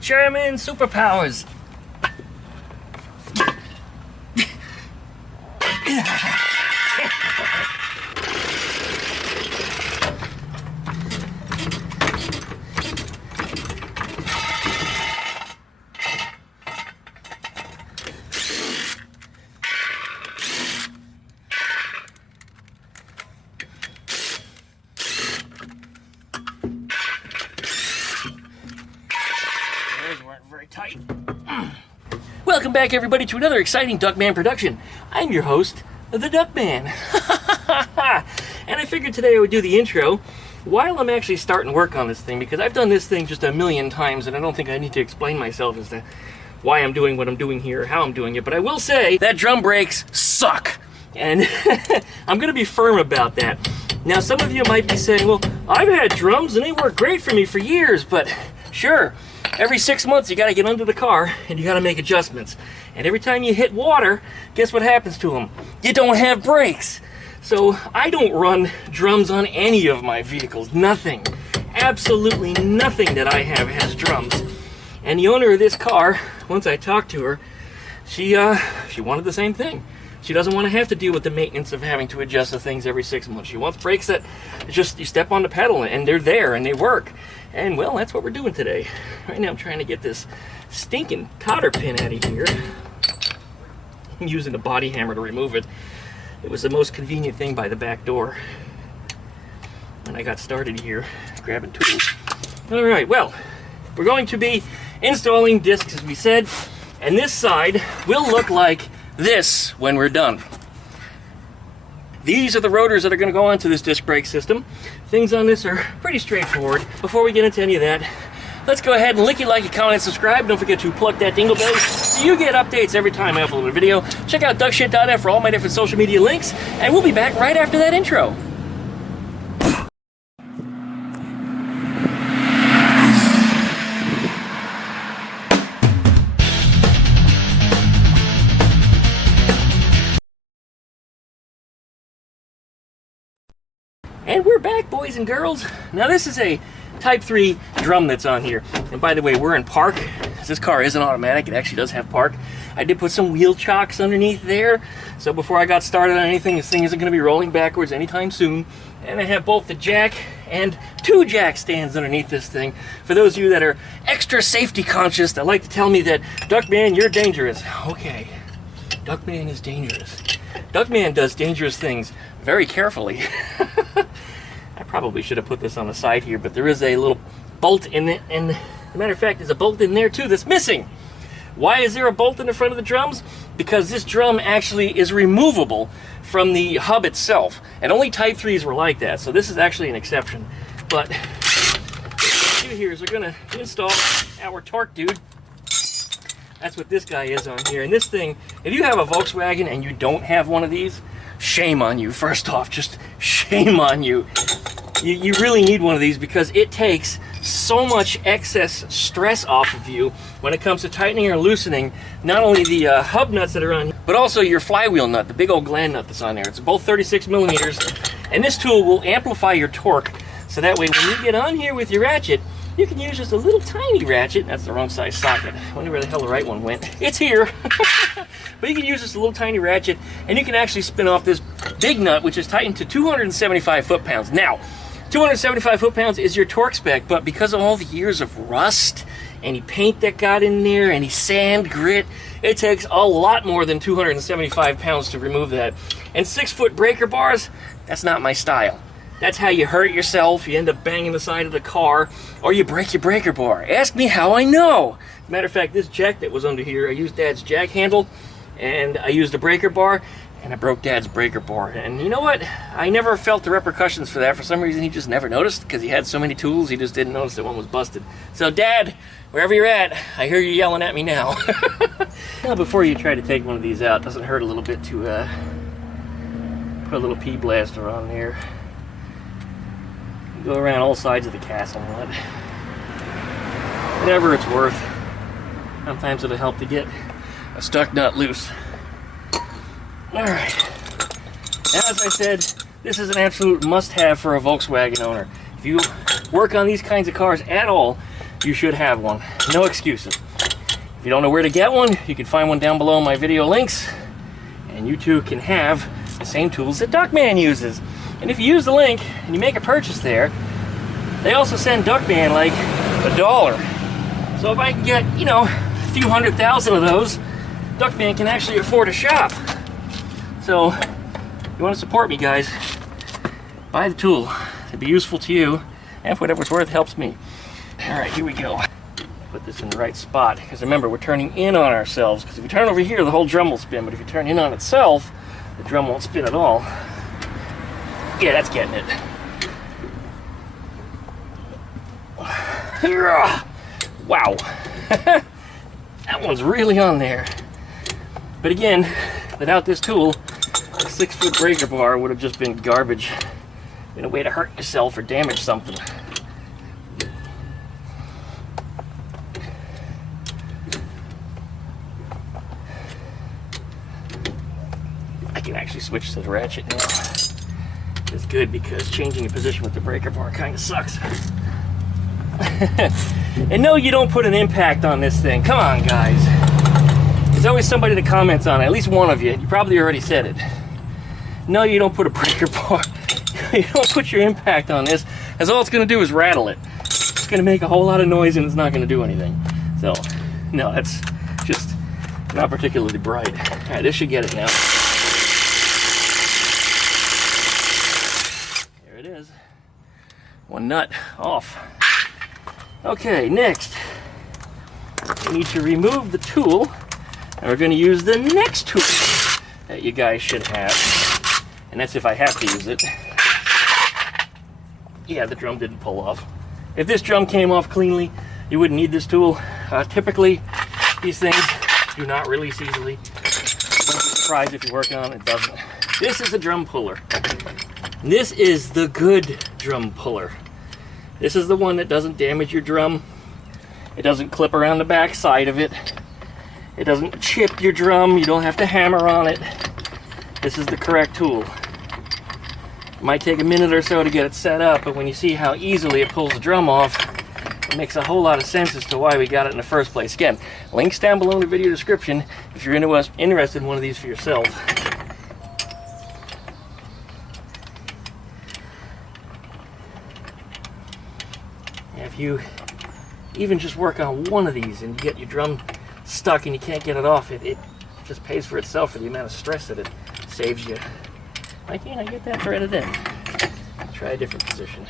German superpowers. Very tight. Welcome back, everybody, to another exciting Duckman production. I'm your host, the Duckman. And I figured today I would do the intro while I'm actually starting work on this thing, because I've done this thing just a million times and I don't think I need to explain myself as to why I'm doing what I'm doing here or how I'm doing it. But I will say that drum brakes suck. And I'm going to be firm about that. Now, some of you might be saying, well, I've had drums and they work great for me for years, but sure. Every 6 months, you got to get under the car and you got to make adjustments. And every time you hit water, guess what happens to them? You don't have brakes. So I don't run drums on any of my vehicles. Nothing. Absolutely nothing that I have has drums. And the owner of this car, once I talked to her, she wanted the same thing. She doesn't want to have to deal with the maintenance of having to adjust the things every 6 months. She wants brakes that just, you step on the pedal and they're there and they work. And well, that's what we're doing today. Right now I'm trying to get this stinking cotter pin out of here. I'm using a body hammer to remove it. It was the most convenient thing by the back door when I got started here, grabbing tools. All right, well, we're going to be installing discs, as we said, and this side will look like this when we're done. These are the rotors that are going to go onto this disc brake system. Things on this are pretty straightforward. Before we get into any of that, let's go ahead and licky, like, comment, and subscribe. Don't forget to plug that dingle bell so you get updates every time I upload a video. Check out duckshit.net for all my different social media links, and we'll be back right after that intro. And we're back, boys and girls. Now this is a Type 3 drum that's on here. And by the way, we're in park. This car isn't automatic, it actually does have park. I did put some wheel chocks underneath there. So before I got started on anything, this thing isn't gonna be rolling backwards anytime soon. And I have both the jack and two jack stands underneath this thing. For those of you that are extra safety conscious, that like to tell me that, Duckman, you're dangerous. Okay, Duckman is dangerous. Duckman does dangerous things very carefully. I probably should have put this on the side here, but there is a little bolt in it, and as a matter of fact, there's a bolt in there too that's missing. Why is there a bolt in the front of the drums? Because this drum actually is removable from the hub itself, and only Type 3s were like that, so this is actually an exception. But what we do here is we're going to install our torque dude. That's what this guy is on here. And this thing, if you have a Volkswagen and you don't have one of these, shame on you. First off, just shame on you. You really need one of these because it takes so much excess stress off of you when it comes to tightening or loosening not only the hub nuts that are on, but also your flywheel nut, the big old gland nut that's on there. It's both 36 millimeters, and this tool will amplify your torque, so that way when you get on here with your ratchet, you can use just a little tiny ratchet. That's the wrong size socket. I wonder where the hell the right one went. It's here. But you can use just a little tiny ratchet, and you can actually spin off this big nut, which is tightened to 275 foot-pounds. Now, 275 foot-pounds is your torque spec, but because of all the years of rust, any paint that got in there, any sand, grit, it takes a lot more than 275 pounds to remove that. And 6-foot breaker bars, that's not my style. That's how you hurt yourself. You end up banging the side of the car, or you break your breaker bar. Ask me how I know. As a matter of fact, this jack that was under here, I used Dad's jack handle, and I used a breaker bar, and I broke Dad's breaker bar. And you know what? I never felt the repercussions for that. For some reason, he just never noticed, because he had so many tools, he just didn't notice that one was busted. So, Dad, wherever you're at, I hear you yelling at me now. Now, before you try to take one of these out, doesn't hurt a little bit to put a little pea blaster on there. Go around all sides of the castle nut. Whatever it's worth. Sometimes it'll help to get a stuck nut loose. Alright. Now, as I said, this is an absolute must-have for a Volkswagen owner. If you work on these kinds of cars at all, you should have one. No excuses. If you don't know where to get one, you can find one down below in my video links, and you too can have the same tools that Duckman uses. And if you use the link and you make a purchase there, they also send Duckman like $1. So if I can get, you know, a few 100,000 of those, Duckman can actually afford a shop. So, you want to support me, guys, buy the tool. It'd be useful to you, and for whatever it's worth, helps me. Alright, here we go. Put this in the right spot, because remember, we're turning in on ourselves, because if you turn over here, the whole drum will spin, but if you turn in on itself, the drum won't spin at all. Yeah, that's getting it. Wow. That one's really on there. But again, without this tool, a 6-foot breaker bar would have just been garbage. Been a way to hurt yourself or damage something. I can actually switch to the ratchet now. It's good because changing the position with the breaker bar kind of sucks. And no, you don't put an impact on this thing. Come on, guys. There's always somebody that comments on it, at least one of you. You probably already said it. No, you don't put a breaker bar. You don't put your impact on this, as all it's going to do is rattle it. It's going to make a whole lot of noise and it's not going to do anything. So, no, that's just not particularly bright. All right, this should get it now. There it is. One nut off. Okay, next, we need to remove the tool, and we're going to use the next tool that you guys should have, and that's if I have to use it. Yeah, the drum didn't pull off. If this drum came off cleanly, you wouldn't need this tool. Typically, these things do not release easily. Don't be surprised if you're working on it, it doesn't. This is a drum puller. This is the good drum puller. This is the one that doesn't damage your drum. It doesn't clip around the back side of it. It doesn't chip your drum. You don't have to hammer on it. This is the correct tool. It might take a minute or so to get it set up, but when you see how easily it pulls the drum off, it makes a whole lot of sense as to why we got it in the first place. Again, links down below in the video description if you're interested in one of these for yourself. If you even just work on one of these and you get your drum stuck and you can't get it off, it just pays for itself for the amount of stress that it saves you. Why can't I get that threaded in? Try a different position.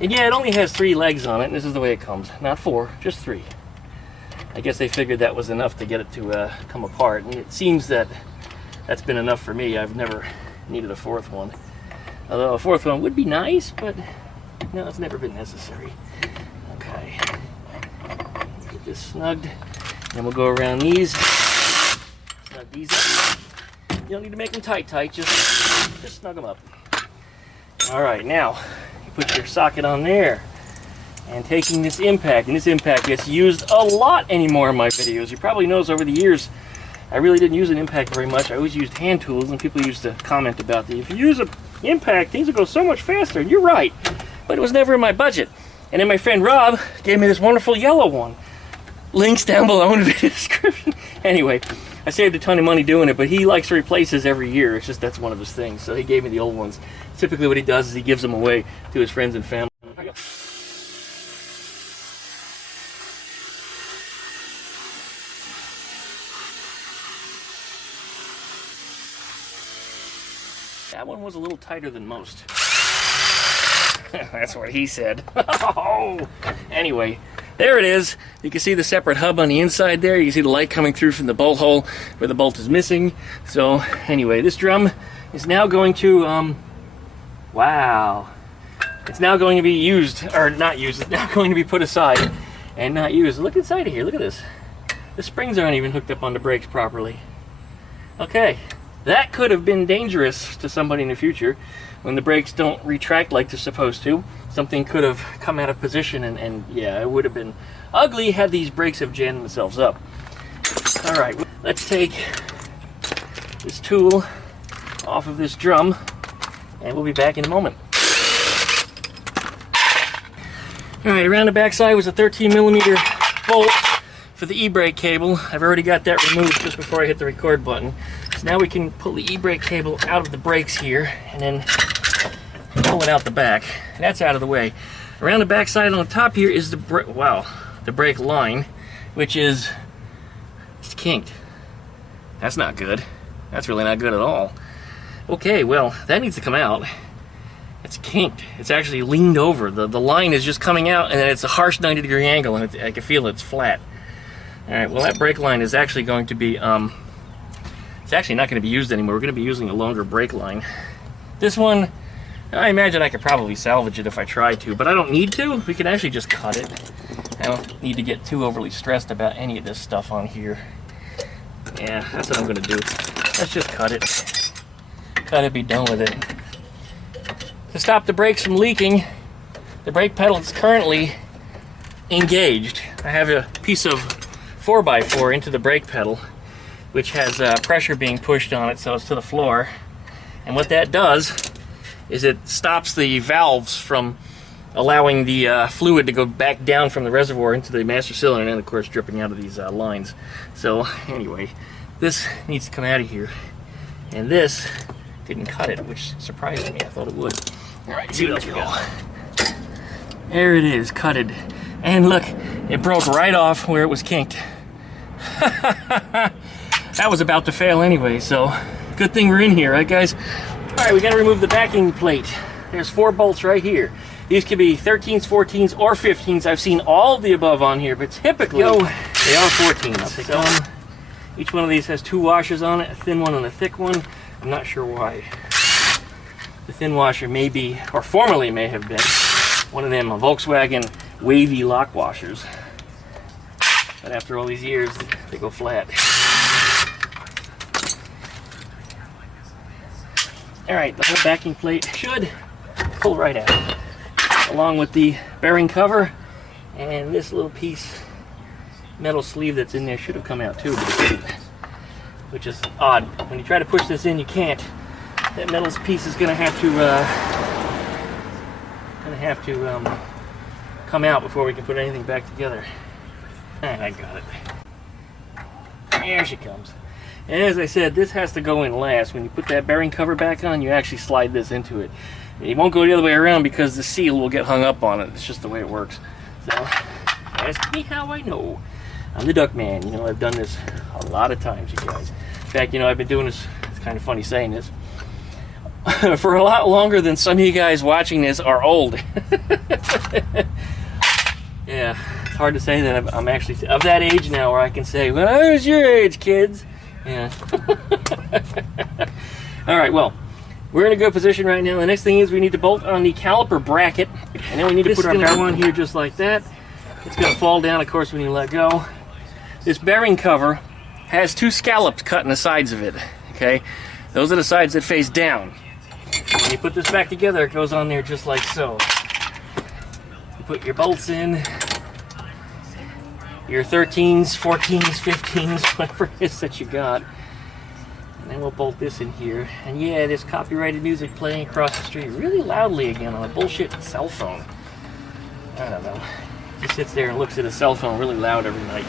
And yeah, it only has 3 legs on it, and this is the way it comes. Not 4, just 3. I guess they figured that was enough to get it to come apart, and it seems that that's been enough for me. I've never needed a 4th one. Although a 4th one would be nice, but no, it's never been necessary. Okay. Get this snugged. Then we'll go around these. Snug these up. You don't need to make them tight, just snug them up. Alright, now you put your socket on there. And taking this impact, and this impact gets used a lot anymore in my videos. You probably noticed over the years I really didn't use an impact very much. I always used hand tools, and people used to comment about that. If you use an impact, things will go so much faster, and you're right. But it was never in my budget. And then my friend Rob gave me this wonderful yellow one. Links down below in the video description. Anyway, I saved a ton of money doing it, but he likes to replace his every year. It's just that's one of his things. So he gave me the old ones. Typically what he does is he gives them away to his friends and family. That one was a little tighter than most. That's what he said. Anyway, there it is. You can see the separate hub on the inside there. You can see the light coming through from the bolt hole where the bolt is missing. So anyway, this drum is now going to, wow. It's now going to be used, or not used, it's now going to be put aside and not used. Look inside of here, look at this. The springs aren't even hooked up on the brakes properly. Okay. That could have been dangerous to somebody in the future when the brakes don't retract like they're supposed to. Something could have come out of position and yeah, it would have been ugly had these brakes have jammed themselves up. Alright, let's take this tool off of this drum and we'll be back in a moment. Alright, around the backside was a 13mm bolt for the e-brake cable. I've already got that removed just before I hit the record button. So now we can pull the e-brake cable out of the brakes here and then pull it out the back. That's out of the way. Around the backside on the top here is the brake line, which is it's kinked. That's not good. That's really not good at all. Okay, well, that needs to come out. It's kinked. It's actually leaned over. The line is just coming out, and then it's a harsh 90-degree angle, and I can feel it's flat. All right, well, that brake line is actually going to be, it's actually not going to be used anymore. We're going to be using a longer brake line. This one, I imagine I could probably salvage it if I tried to, but I don't need to. We can actually just cut it. I don't need to get too overly stressed about any of this stuff on here. Yeah, that's what I'm going to do. Let's just cut it. Cut it, be done with it. To stop the brakes from leaking, the brake pedal is currently engaged. I have a piece of 4x4 into the brake pedal, which has pressure being pushed on it so it's to the floor. And what that does is it stops the valves from allowing the fluid to go back down from the reservoir into the master cylinder, and then of course dripping out of these lines. So anyway, this needs to come out of here, and this didn't cut it, which surprised me. I thought it would. All right, see what we go. There it is, cutted, and look, it broke right off where it was kinked. That was about to fail anyway, so good thing we're in here, right guys? All right, we got to remove the backing plate. There's 4 bolts right here. These could be 13s, 14s, or 15s. I've seen all of the above on here, but typically they are 14s. So each one of these has 2 washers on it, a thin one and a thick one. I'm not sure why. The thin washer may be, or formerly may have been, one of them Volkswagen wavy lock washers. But after all these years, they go flat. Alright, the whole backing plate should pull right out, along with the bearing cover, and this little piece, metal sleeve that's in there should have come out too, but it didn't, which is odd. When you try to push this in, you can't. That metal piece is going to have to come out before we can put anything back together. And I got it. There she comes. And as I said, this has to go in last. When you put that bearing cover back on, you actually slide this into it. It won't go the other way around because the seal will get hung up on it. It's just the way it works. So, ask me how I know. I'm the Duck Man. You know, I've done this a lot of times, you guys. In fact, you know, I've been doing this, it's kind of funny saying this, for a lot longer than some of you guys watching this are old. Yeah, it's hard to say that I'm actually of that age now where I can say, well, I was your age, kids. Yeah. Alright, well, we're in a good position right now. The next thing is we need to bolt on the caliper bracket, and then we need to put our bearing on here just like that. It's going to fall down, of course, when you let go. This bearing cover has 2 scallops cut in the sides of it, okay? Those are the sides that face down. When you put this back together, it goes on there just like so. You put your bolts in, your 13s, 14s, 15s, whatever it is that you got. And then we'll bolt this in here. And yeah, there's copyrighted music playing across the street really loudly again on a bullshit cell phone. I don't know. He sits there and looks at his cell phone really loud every night.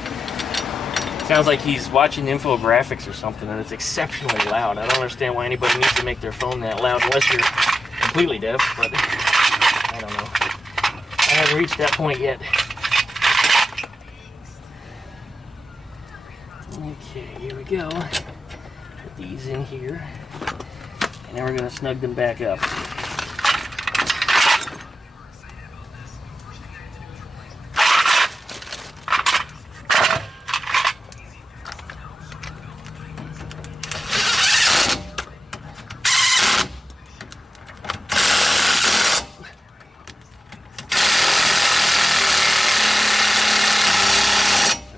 Sounds like he's watching infographics or something, and it's exceptionally loud. I don't understand why anybody needs to make their phone that loud unless you're completely deaf, but I don't know. I haven't reached that point yet. Okay, here we go. Put these in here, and then we're going to snug them back up.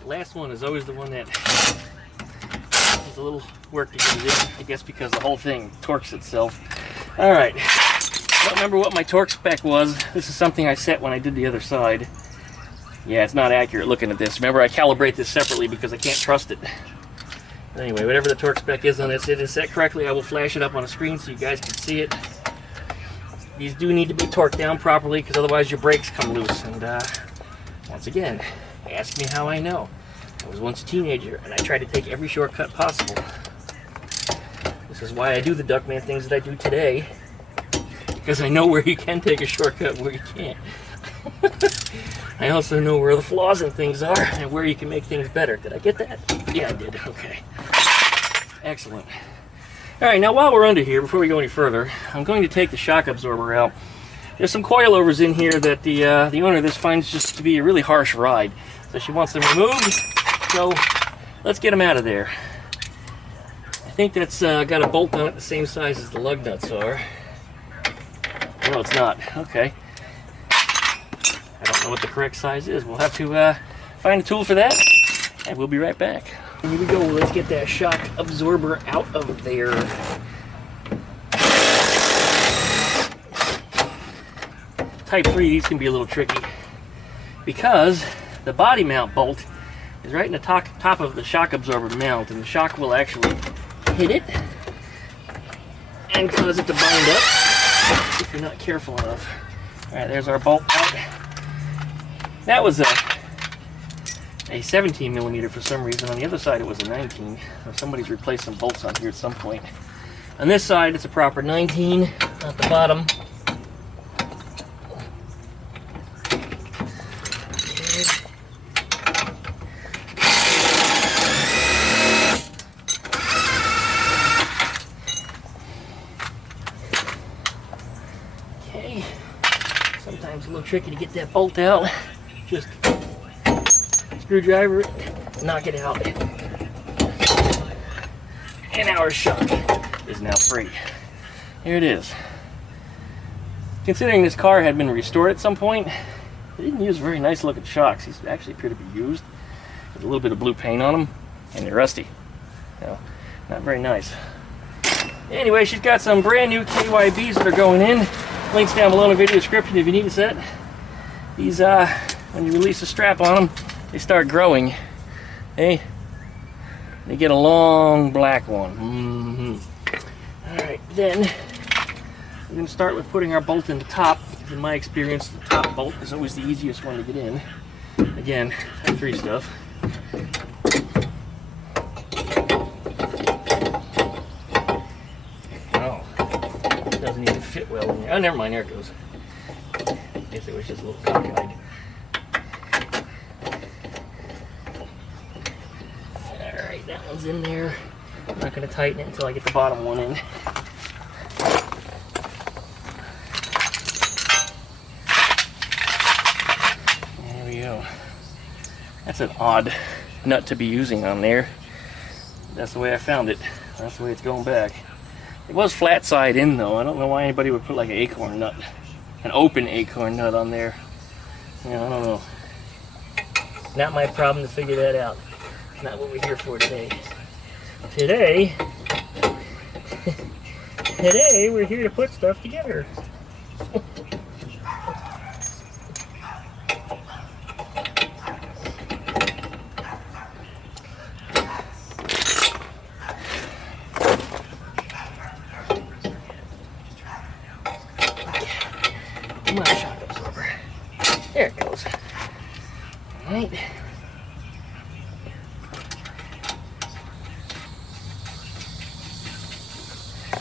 Last one is always the one that is a little work to get it in, I guess because the whole thing torques itself. Alright, I don't remember what my torque spec was. This is something I set when I did the other side. Yeah, it's not accurate looking at this. Remember, I calibrate this separately because I can't trust it. But anyway, whatever the torque spec is on this, it is set correctly. I will flash it up on the screen so you guys can see it. these do need to be torqued down properly because otherwise your brakes come loose. And once again, ask me how I know. I was once a teenager and I tried to take every shortcut possible. This is why I do the Duckman things that I do today, because I know where you can take a shortcut and where you can't. I also know where the flaws in things are and where you can make things better. Did I get that? Yeah, I did. Okay. Excellent. All right, now while we're under here, before we go any further, I'm going to take the shock absorber out. There's some coilovers in here that the owner of this finds just to be a really harsh ride. So she wants them removed. So let's get them out of there. I think that's got a bolt on it the same size as the lug nuts are. No, it's not. Okay. I don't know what the correct size is. We'll have to find a tool for that, and we'll be right back. Here we go. Let's get that shock absorber out of there. Type 3, these can be a little tricky because the body mount bolt is right in the top of the shock absorber mount, and the shock will actually hit it and cause it to bind up if you're not careful enough. All right, there's our bolt out. That was a 17 millimeter for some reason. On the other side it was a 19. So somebody's replaced some bolts on here at some point. On this side it's a proper 19 at the bottom. Okay. Sometimes a little tricky to get that bolt out. Just screwdriver it, knock it out. And our shock is now free. Here it is. Considering this car had been restored at some point, they didn't use very nice looking shocks. These actually appear to be used. There's a little bit of blue paint on them, and they're rusty. So, not very nice. Anyway, she's got some brand new KYBs that are going in. Links down below in the video description if you need a set. These, when you release the strap on them, they start growing. Hey, they get a long black one. Alright, then we're going to start with putting our bolt in the top. In my experience, the top bolt is always the easiest one to get in. Again, Type 3 stuff. Oh, it doesn't even fit well in there. Oh, never mind, there it goes. I guess it was just a little cockeyed. Alright, that one's in there. I'm not going to tighten it until I get the bottom one in. There we go. That's an odd nut to be using on there. That's the way I found it. That's the way it's going back. It was flat side in though. I don't know why anybody would put like an acorn nut, an open acorn nut on there. Yeah, I don't know. Not my problem to figure that out. It's not what we're here for today. Today we're here to put stuff together. Come on, shock absorber. There it goes. All right.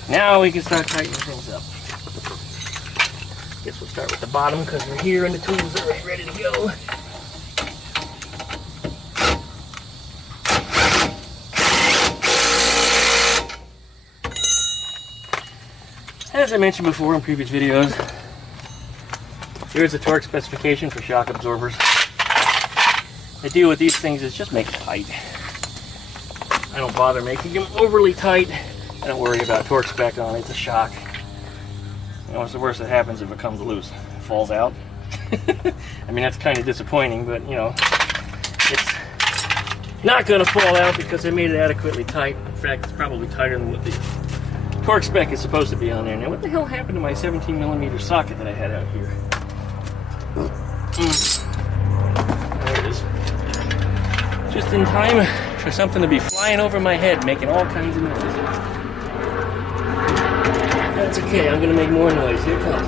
Now we can start tightening things up. Guess we'll start with the bottom because we're here and the tools are already ready to go. As I mentioned before in previous videos, here's a torque specification for shock absorbers. The deal with these things is just make it tight. I don't bother making them overly tight. I don't worry about torque spec on it. It's a shock. You know, what's the worst that happens if it comes loose? It falls out. I mean, that's kind of disappointing, but you know, it's not going to fall out because I made it adequately tight. In fact, it's probably tighter than what the torque spec is supposed to be on there. Now, what the hell happened to my 17mm socket that I had out here? There it is. Just in time for something to be flying over my head, making all kinds of noises. That's okay, I'm going to make more noise. Here it comes.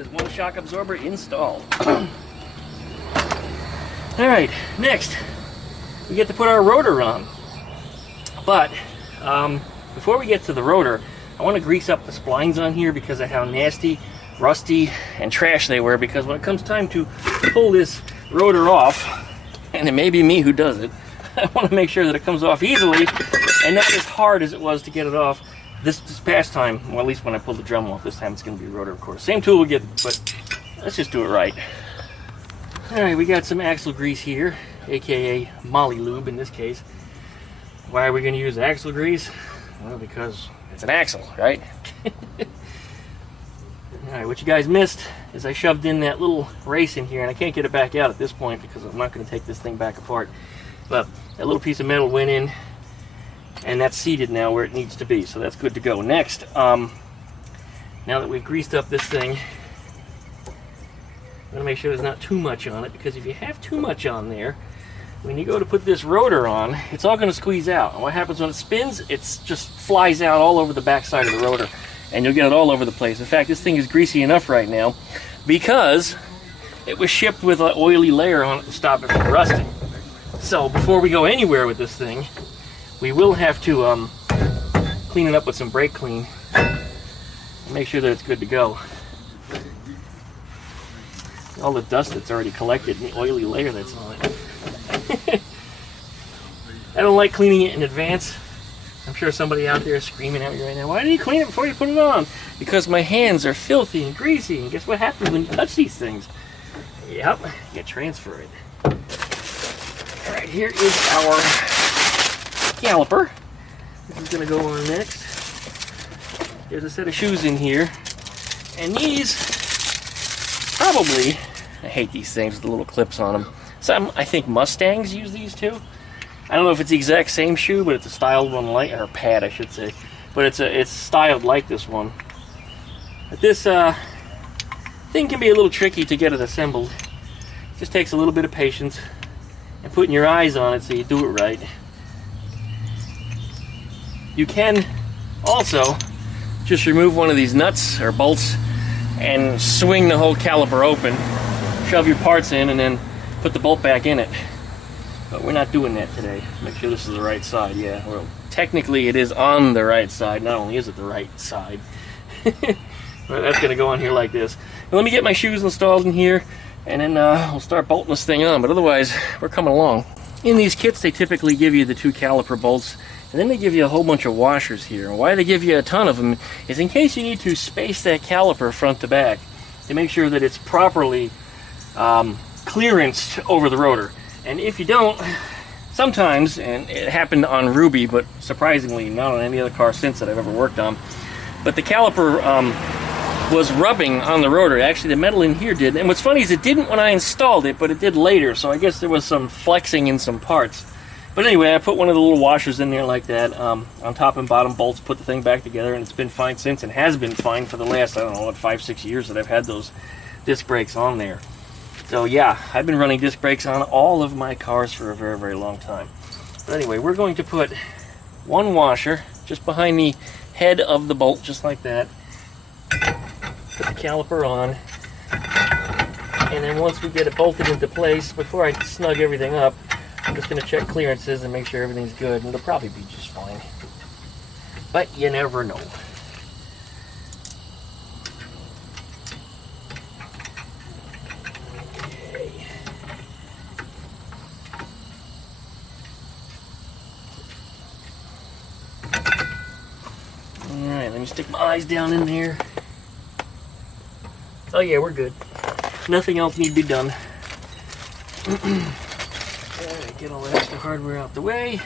is one shock absorber installed. Alright, next we get to put our rotor on. But before we get to the rotor, I want to grease up the splines on here because of how nasty, rusty, and trash they were. Because when it comes time to pull this rotor off, and it may be me who does it, I want to make sure that it comes off easily and not as hard as it was to get it off this past time. Well, at least when I pulled the drum off, this time it's going to be a rotor, of course. Same tool we get, but let's just do it right. Alright, we got some axle grease here, aka Molly Lube in this case. Why are we going to use axle grease? Well, because it's an axle, right? Alright, what you guys missed is I shoved in that little race in here, and I can't get it back out at this point because I'm not going to take this thing back apart. But that little piece of metal went in, and that's seated now where it needs to be, so that's good to go. Next, now that we've greased up this thing, I'm going to make sure there's not too much on it, because if you have too much on there, when you go to put this rotor on, it's all going to squeeze out. And what happens when it spins, it just flies out all over the back side of the rotor, and you'll get it all over the place. In fact, this thing is greasy enough right now because it was shipped with an oily layer on it to stop it from rusting. So before we go anywhere with this thing, we will have to clean it up with some brake clean and make sure that it's good to go. All the dust that's already collected and the oily layer that's on it. I don't like cleaning it in advance. I'm sure somebody out there is screaming at me right now, why didn't you clean it before you put it on? Because my hands are filthy and greasy, and guess what happens when you touch these things? Yep, you transfer it. Alright, here is our caliper. This is going to go on next. There's a set of shoes in here, and these probably, I hate these things with the little clips on them. Some, I think Mustangs use these too. I don't know if it's the exact same shoe, but it's a styled one like, or pad I should say. But it's styled like this one. But this thing can be a little tricky to get it assembled. It just takes a little bit of patience and putting your eyes on it so you do it right. You can also just remove one of these nuts or bolts and swing the whole caliper open, shove your parts in, and then put the bolt back in it. But we're not doing that today. Make sure this is the right side. Yeah, well, technically it is on the right side. Not only is it the right side, but that's going to go on here like this. Now, let me get my shoes installed in here, and then we'll start bolting this thing on. But otherwise, we're coming along. In these kits, they typically give you the 2 caliper bolts, and then they give you a whole bunch of washers here. And why they give you a ton of them is in case you need to space that caliper front to back to make sure that it's properly clearanced over the rotor. And if you don't, sometimes, and it happened on Ruby, but surprisingly not on any other car since that I've ever worked on, but the caliper was rubbing on the rotor. Actually, the metal in here did. And what's funny is it didn't when I installed it, but it did later. So I guess there was some flexing in some parts. But anyway, I put one of the little washers in there like that, on top and bottom bolts, put the thing back together, and it's been fine since, and has been fine for the last, I don't know, what, 5-6 years that I've had those disc brakes on there. So yeah, I've been running disc brakes on all of my cars for a very, very long time. But anyway, we're going to put one washer just behind the head of the bolt, just like that. Put the caliper on. And then once we get it bolted into place, before I snug everything up, I'm just going to check clearances and make sure everything's good. And it'll probably be just fine. But you never know. Alright, let me stick my eyes down in there. Oh yeah, we're good. Nothing else need to be done. Alright, get all the extra hardware out the way.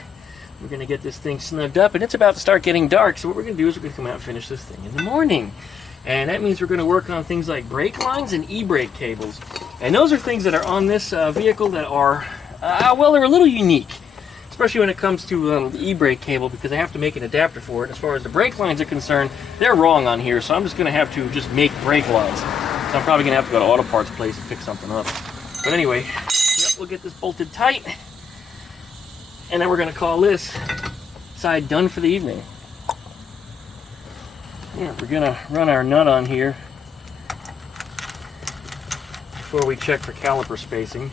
We're going to get this thing snugged up, and it's about to start getting dark, so what we're going to do is we're going to come out and finish this thing in the morning. And that means we're going to work on things like brake lines and e-brake cables. And those are things that are on this vehicle that are, well, they're a little unique. Especially when it comes to the e-brake cable, because I have to make an adapter for it. As far as the brake lines are concerned, they're wrong on here, so I'm just going to have to just make brake lines. So I'm probably going to have to go to auto parts place and pick something up. But anyway, yep, we'll get this bolted tight, and then we're going to call this side done for the evening. Yeah, we're going to run our nut on here. before we check for caliper spacing,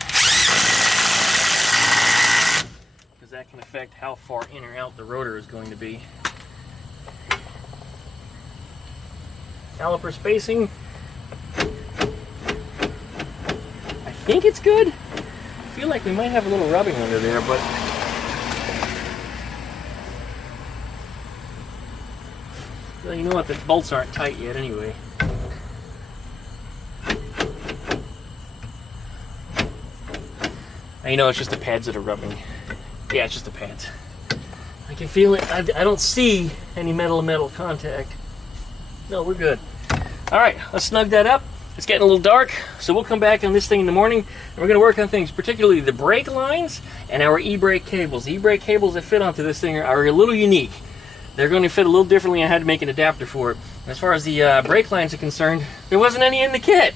because that can affect how far in or out the rotor is going to be. Caliper spacing, I think it's good. I feel like we might have a little rubbing under there, but well, you know what, the bolts aren't tight yet anyway. You know, it's just the pads that are rubbing. Yeah, it's just the pads. I can feel it. I don't see any metal-to-metal contact. No, we're good. All right, let's snug that up. It's getting a little dark, so we'll come back on this thing in the morning, and we're going to work on things, particularly the brake lines and our e-brake cables. The e-brake cables that fit onto this thing are a little unique. They're going to fit a little differently. I had to make an adapter for it. As far as the brake lines are concerned, there wasn't any in the kit.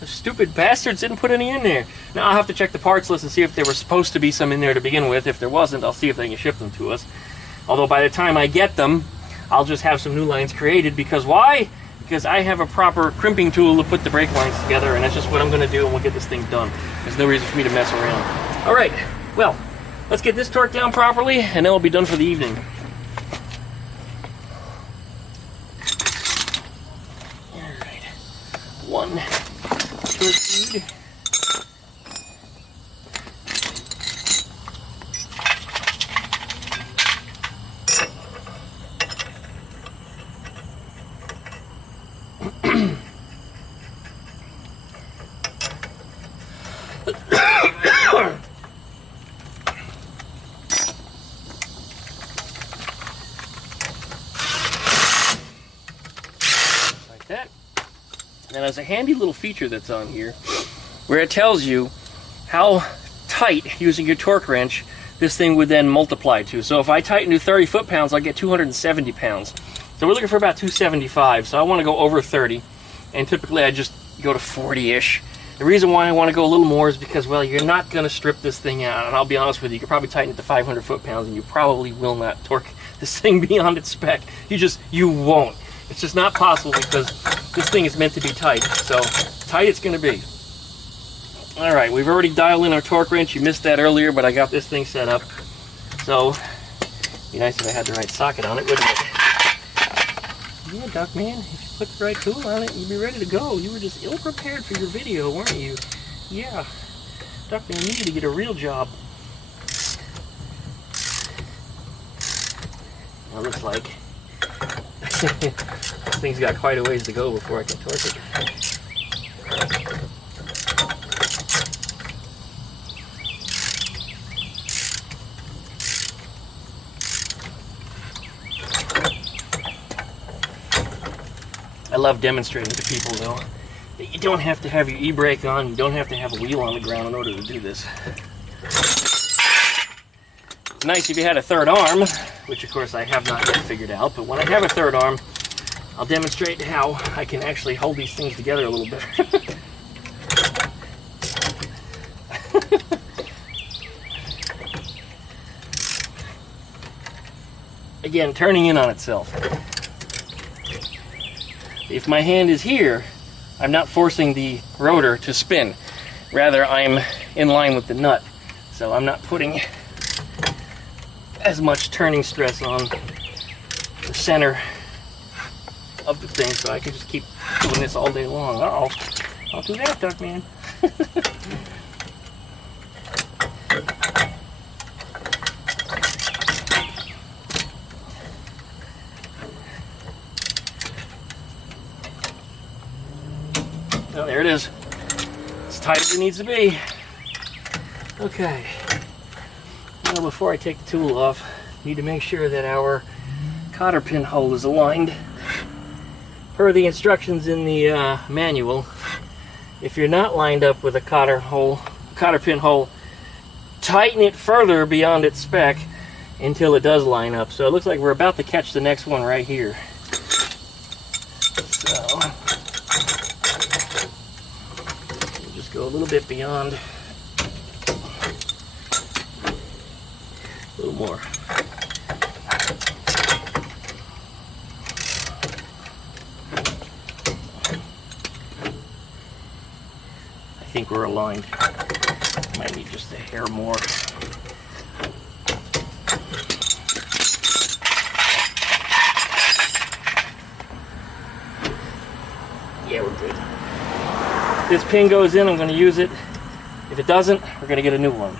The stupid bastards didn't put any in there. Now I'll have to check the parts list and see if there were supposed to be some in there to begin with. If there wasn't, I'll see if they can ship them to us. Although by the time I get them, I'll just have some new lines created. Because why? Because I have a proper crimping tool to put the brake lines together, and that's just what I'm going to do, and we'll get this thing done. There's no reason for me to mess around. All right, well, let's get this torqued down properly, and then we'll be done for the evening. All right, one torque feed. And there's a handy little feature that's on here where it tells you how tight, using your torque wrench, this thing would then multiply to. So if I tighten to 30 foot-pounds, I'll get 270 pounds. So we're looking for about 275, so I want to go over 30, and typically I just go to 40-ish. The reason why I want to go a little more is because, well, you're not going to strip this thing out, and I'll be honest with you, you could probably tighten it to 500 foot-pounds, and you probably will not torque this thing beyond its spec. You won't. It's just not possible because this thing is meant to be tight. So tight it's going to be. All right, we've already dialed in our torque wrench. You missed that earlier, but I got this thing set up. So it'd be nice if I had the right socket on it, wouldn't it? Yeah, Duckman, if you put the right tool on it, you'd be ready to go. You were just ill-prepared for your video, weren't you? Yeah, Duckman, you need to get a real job. Well, looks like this thing's got quite a ways to go before I can torque it. I love demonstrating to people, though, that you don't have to have your e-brake on, you don't have to have a wheel on the ground in order to do this. It's nice if you had a third arm, which of course I have not yet figured out, but when I have a third arm, I'll demonstrate how I can actually hold these things together a little bit. Again, turning in on itself. If my hand is here, I'm not forcing the rotor to spin. Rather, I'm in line with the nut. So I'm not putting as much turning stress on the center of the thing, so I can just keep doing this all day long. Uh-oh. I'll do that, Duckman. Oh, there it is. As tight as it needs to be. Okay. Now, before I take the tool off, I need to make sure that our cotter pin hole is aligned. Per the instructions in the manual, if you're not lined up with a cotter pin hole, tighten it further beyond its spec until it does line up. So it looks like we're about to catch the next one right here. So we'll just go a little bit beyond. A little more. think we're aligned. Might need just a hair more. Yeah, we're good. If this pin goes in, I'm going to use it. If it doesn't, we're going to get a new one.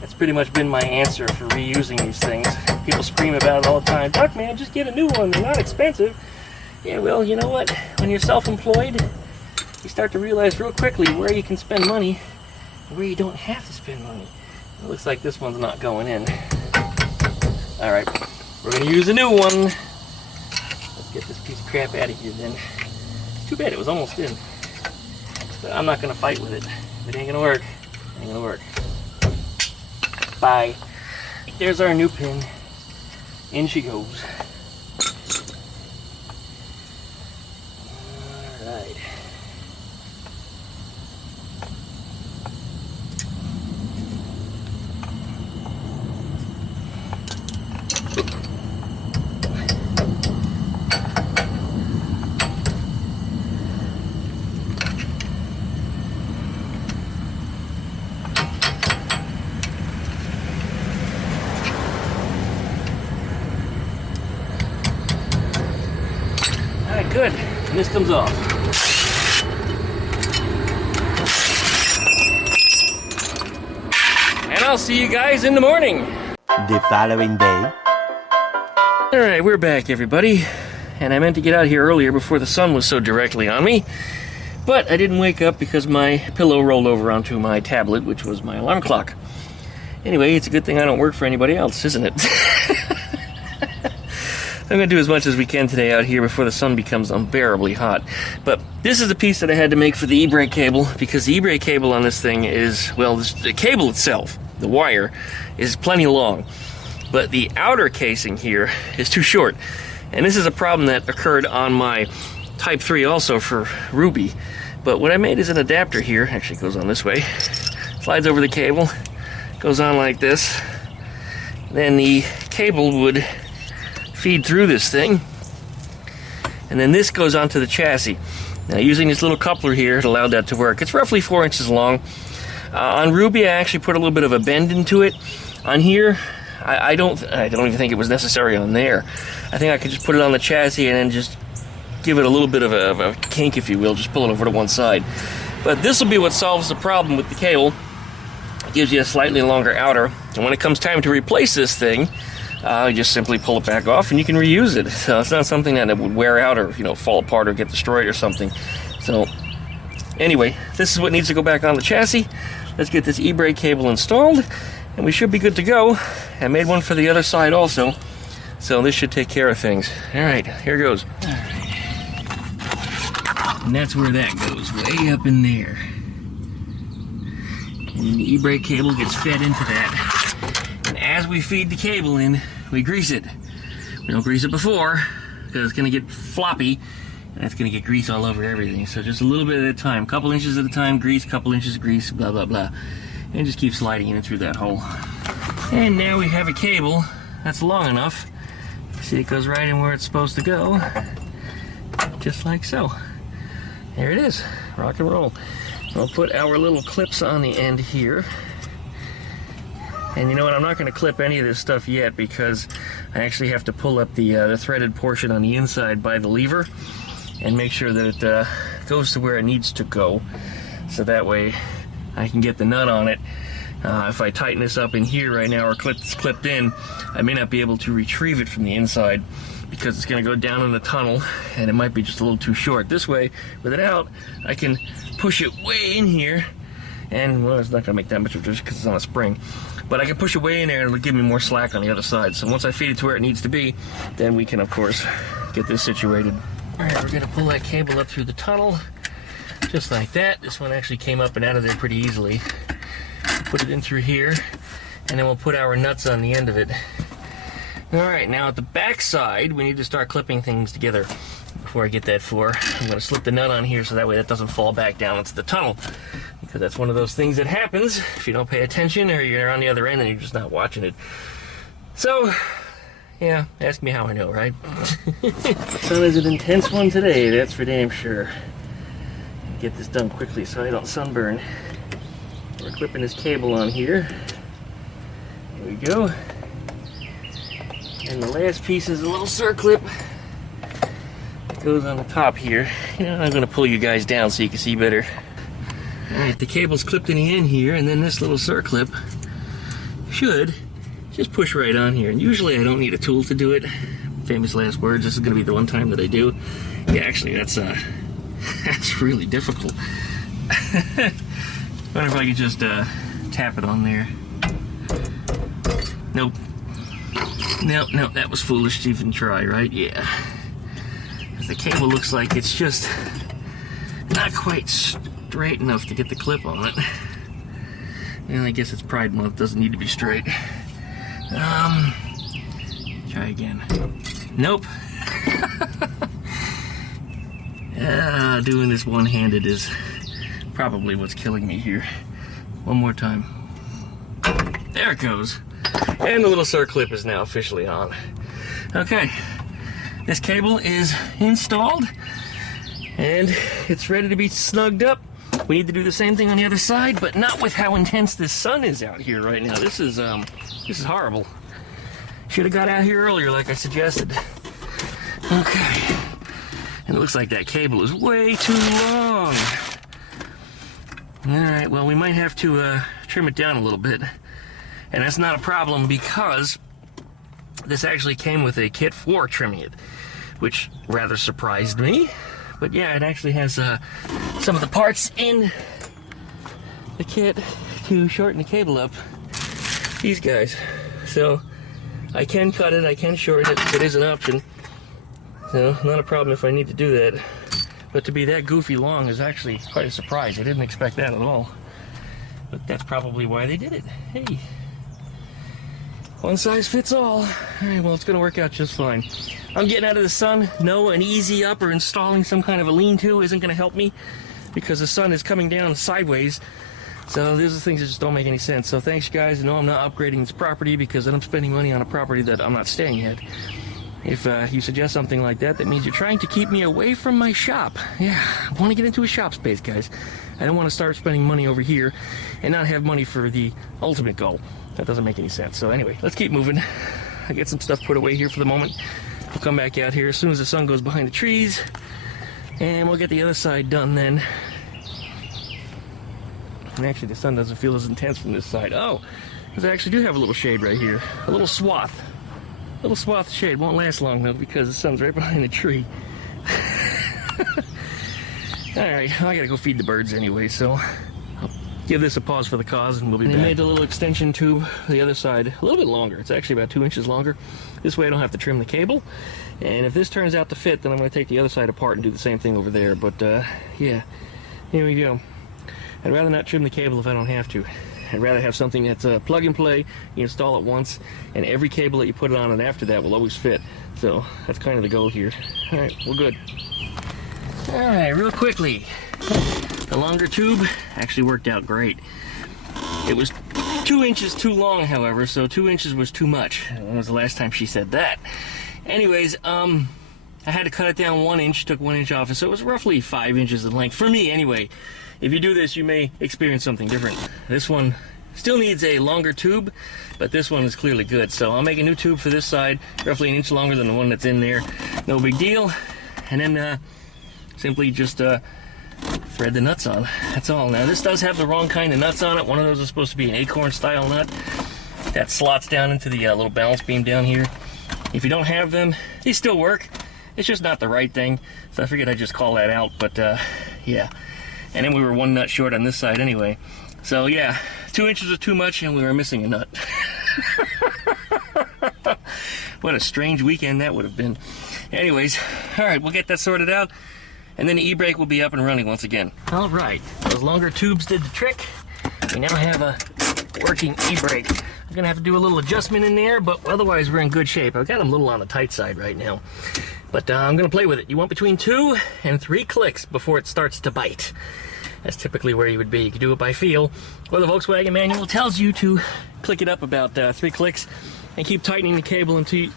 That's pretty much been my answer for reusing these things. People scream about it all the time. Duck, man, just get a new one. They're not expensive. Yeah, well, you know what? When you're self-employed, you start to realize real quickly where you can spend money and where you don't have to spend money. It looks like this one's not going in. All right, we're going to use a new one. Let's get this piece of crap out of here then. It's too bad it was almost in. But I'm not going to fight with it. If it ain't going to work, it ain't going to work. Bye. There's our new pin. In she goes. Alright. Good. And this comes off. And I'll see you guys in the morning. The following day. Alright, we're back, everybody. And I meant to get out here earlier before the sun was so directly on me. But I didn't wake up because my pillow rolled over onto my tablet, which was my alarm clock. Anyway, it's a good thing I don't work for anybody else, isn't it? I'm going to do as much as we can today out here before the sun becomes unbearably hot. But this is a piece that I had to make for the e-brake cable, because the e-brake cable on this thing is, well, the cable itself, the wire, is plenty long. But the outer casing here is too short. And this is a problem that occurred on my Type 3 also for Ruby. But what I made is an adapter here. Actually, it goes on this way. Slides over the cable. Goes on like this. Then the cable would feed through this thing, and then this goes onto the chassis. Now, using this little coupler here, it allowed that to work. It's roughly 4 inches long. On Ruby, I actually put a little bit of a bend into it. On here, I don't even think it was necessary on there. I think I could just put it on the chassis and then just give it a little bit of a kink, if you will, just pull it over to one side. But this will be what solves the problem with the cable. It gives you a slightly longer outer, and when it comes time to replace this thing, you just simply pull it back off and you can reuse it. So it's not something that it would wear out or, fall apart or get destroyed or something. So anyway, this is what needs to go back on the chassis. Let's get this e-brake cable installed and we should be good to go. I made one for the other side also, so this should take care of things. Alright, here goes. And that's where that goes, way up in there. And the e-brake cable gets fed into that. And as we feed the cable in, we grease it. We don't grease it before, because it's going to get floppy, and it's going to get grease all over everything. So just a little bit at a time, couple inches at a time, grease, couple inches of grease, blah, blah, blah. And just keep sliding in through that hole. And now we have a cable that's long enough. See, it goes right in where it's supposed to go, just like so. There it is, rock and roll. I'll put our little clips on the end here. And you know what, I'm not going to clip any of this stuff yet because I actually have to pull up the threaded portion on the inside by the lever and make sure that it goes to where it needs to go, so that way I can get the nut on it. If I tighten this up in here right now, or it's clipped in, I may not be able to retrieve it from the inside because it's going to go down in the tunnel and it might be just a little too short. This way, with it out, I can push it way in here, and well, it's not going to make that much of a difference because it's on a spring. But I can push it way in there and it'll give me more slack on the other side. So once I feed it to where it needs to be, then we can, of course, get this situated. Alright, we're going to pull that cable up through the tunnel, just like that. This one actually came up and out of there pretty easily. Put it in through here, and then we'll put our nuts on the end of it. Alright, now at the back side, we need to start clipping things together. Before I get that for, I'm going to slip the nut on here so that way that doesn't fall back down into the tunnel. Because that's one of those things that happens if you don't pay attention or you're on the other end and you're just not watching it. So, yeah, ask me how I know, right? The sun is an intense one today, that's for damn sure. get this done quickly so I don't sunburn. We're clipping this cable on here. There we go. And the last piece is a little circlip that goes on the top here. You know, I'm going to pull you guys down so you can see better. Alright, the cable's clipped in the end here, and then this little circlip should just push right on here. And usually I don't need a tool to do it. Famous last words, this is going to be the one time that I do. Yeah, actually that's really difficult. I wonder if I could just tap it on there. Nope. No, that was foolish to even try, right? Yeah. The cable looks like it's just not quite straight enough to get the clip on it. And I guess it's Pride Month, doesn't need to be straight. Try again. Nope. Doing this one-handed is probably what's killing me here. One more time. There it goes. And the little circlip is now officially on. Okay, this cable is installed and it's ready to be snugged up. We need to do the same thing on the other side, but not with how intense this sun is out here right now. This is horrible. Should have got out here earlier like I suggested. Okay. And it looks like that cable is way too long. Alright, well, we might have to trim it down a little bit. And that's not a problem because this actually came with a kit for trimming it, which rather surprised me. But yeah, it actually has some of the parts in the kit to shorten the cable up. These guys. So I can cut it, I can shorten it. It is an option. So not a problem if I need to do that. But to be that goofy long is actually quite a surprise. I didn't expect that at all. But that's probably why they did it. Hey. One size fits all. Alright, well, it's going to work out just fine. I'm getting out of the sun. No, an easy up or installing some kind of a lean-to isn't going to help me because the sun is coming down sideways. So these are things that just don't make any sense. So thanks, guys. No, I'm not upgrading this property because then I'm spending money on a property that I'm not staying at. If you suggest something like that, that means you're trying to keep me away from my shop. Yeah, I want to get into a shop space, guys. I don't want to start spending money over here and not have money for the ultimate goal. That doesn't make any sense. So anyway, let's keep moving. I get some stuff put away here for the moment. We'll come back out here as soon as the sun goes behind the trees. And we'll get the other side done then. And actually, the sun doesn't feel as intense from this side. Oh, because I actually do have a little shade right here. A little swath. A little swath of shade. Won't last long, though, because the sun's right behind the tree. Alright, I gotta go feed the birds anyway, so I'll give this a pause for the cause and we'll be back. I made the little extension tube for the other side a little bit longer. It's actually about 2 inches longer. This way I don't have to trim the cable. And if this turns out to fit, then I'm going to take the other side apart and do the same thing over there. But, yeah, here we go. I'd rather not trim the cable if I don't have to. I'd rather have something that's plug and play. You install it once, and every cable that you put it on and after that will always fit. So that's kind of the goal here. All right, we're good. All right, real quickly. The longer tube actually worked out great. It was 2 inches too long, however, so 2 inches was too much. When was the last time she said that? Anyways, I had to cut it down 1 inch, took 1 inch off, and so it was roughly 5 inches in length. For me, anyway. If you do this, you may experience something different. This one still needs a longer tube, but this one is clearly good. So I'll make a new tube for this side, roughly 1 inch longer than the one that's in there. No big deal. And then simply just thread the nuts on. That's all. Now, this does have the wrong kind of nuts on it. One of those is supposed to be an acorn-style nut that slots down into the little balance beam down here. If you don't have them, they still work. It's just not the right thing. So I figured I'd just call that out, but yeah. And then we were 1 nut short on this side anyway. So yeah, 2 inches was too much and we were missing a nut. What a strange weekend that would have been. Anyways, all right, we'll get that sorted out. And then the e-brake will be up and running once again. All right, those longer tubes did the trick. We now have a working e-brake. I'm gonna have to do a little adjustment in there, but otherwise we're in good shape. I've got them a little on the tight side right now. But I'm gonna play with it. You want between 2 and 3 clicks before it starts to bite. That's typically where you would be. You can do it by feel, or the Volkswagen manual tells you to click it up about 3 clicks and keep tightening the cable until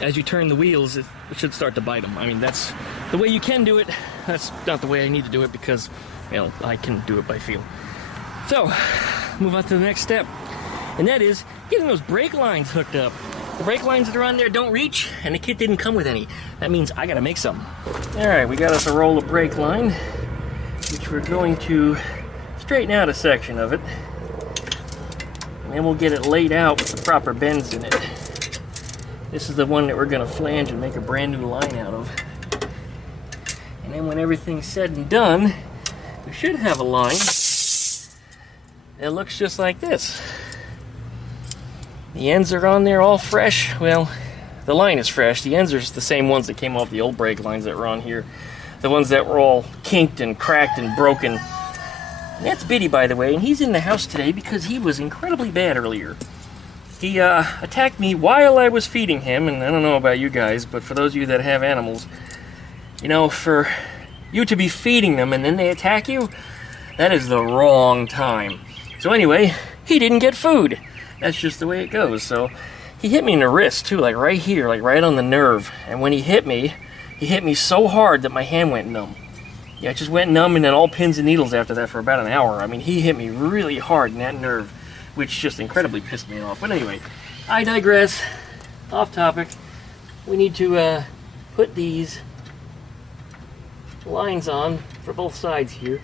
as you turn the wheels, should start to bite them. I mean, that's the way you can do it. That's not the way I need to do it because, well, I can do it by feel. So, move on to the next step, and that is getting those brake lines hooked up. The brake lines that are on there don't reach, and the kit didn't come with any. That means I gotta make some. All right, we got us a roll of brake line, which we're going to straighten out a section of it, and then we'll get it laid out with the proper bends in it. This is the one that we're gonna flange and make a brand new line out of. And then when everything's said and done, we should have a line that looks just like this. The ends are on there all fresh. Well, the line is fresh. The ends are the same ones that came off the old brake lines that were on here. The ones that were all kinked and cracked and broken. And that's Biddy, by the way, and he's in the house today because he was incredibly bad earlier. He attacked me while I was feeding him, and I don't know about you guys, but for those of you that have animals, you know, for you to be feeding them and then they attack you, that is the wrong time. So anyway, he didn't get food. That's just the way it goes. So he hit me in the wrist too, like right here, like right on the nerve. And when he hit me so hard that my hand went numb. Yeah, it just went numb and then all pins and needles after that for about an hour. I mean, he hit me really hard in that nerve, which just incredibly pissed me off. But anyway, I digress. Off topic. We need to put these lines on for both sides here.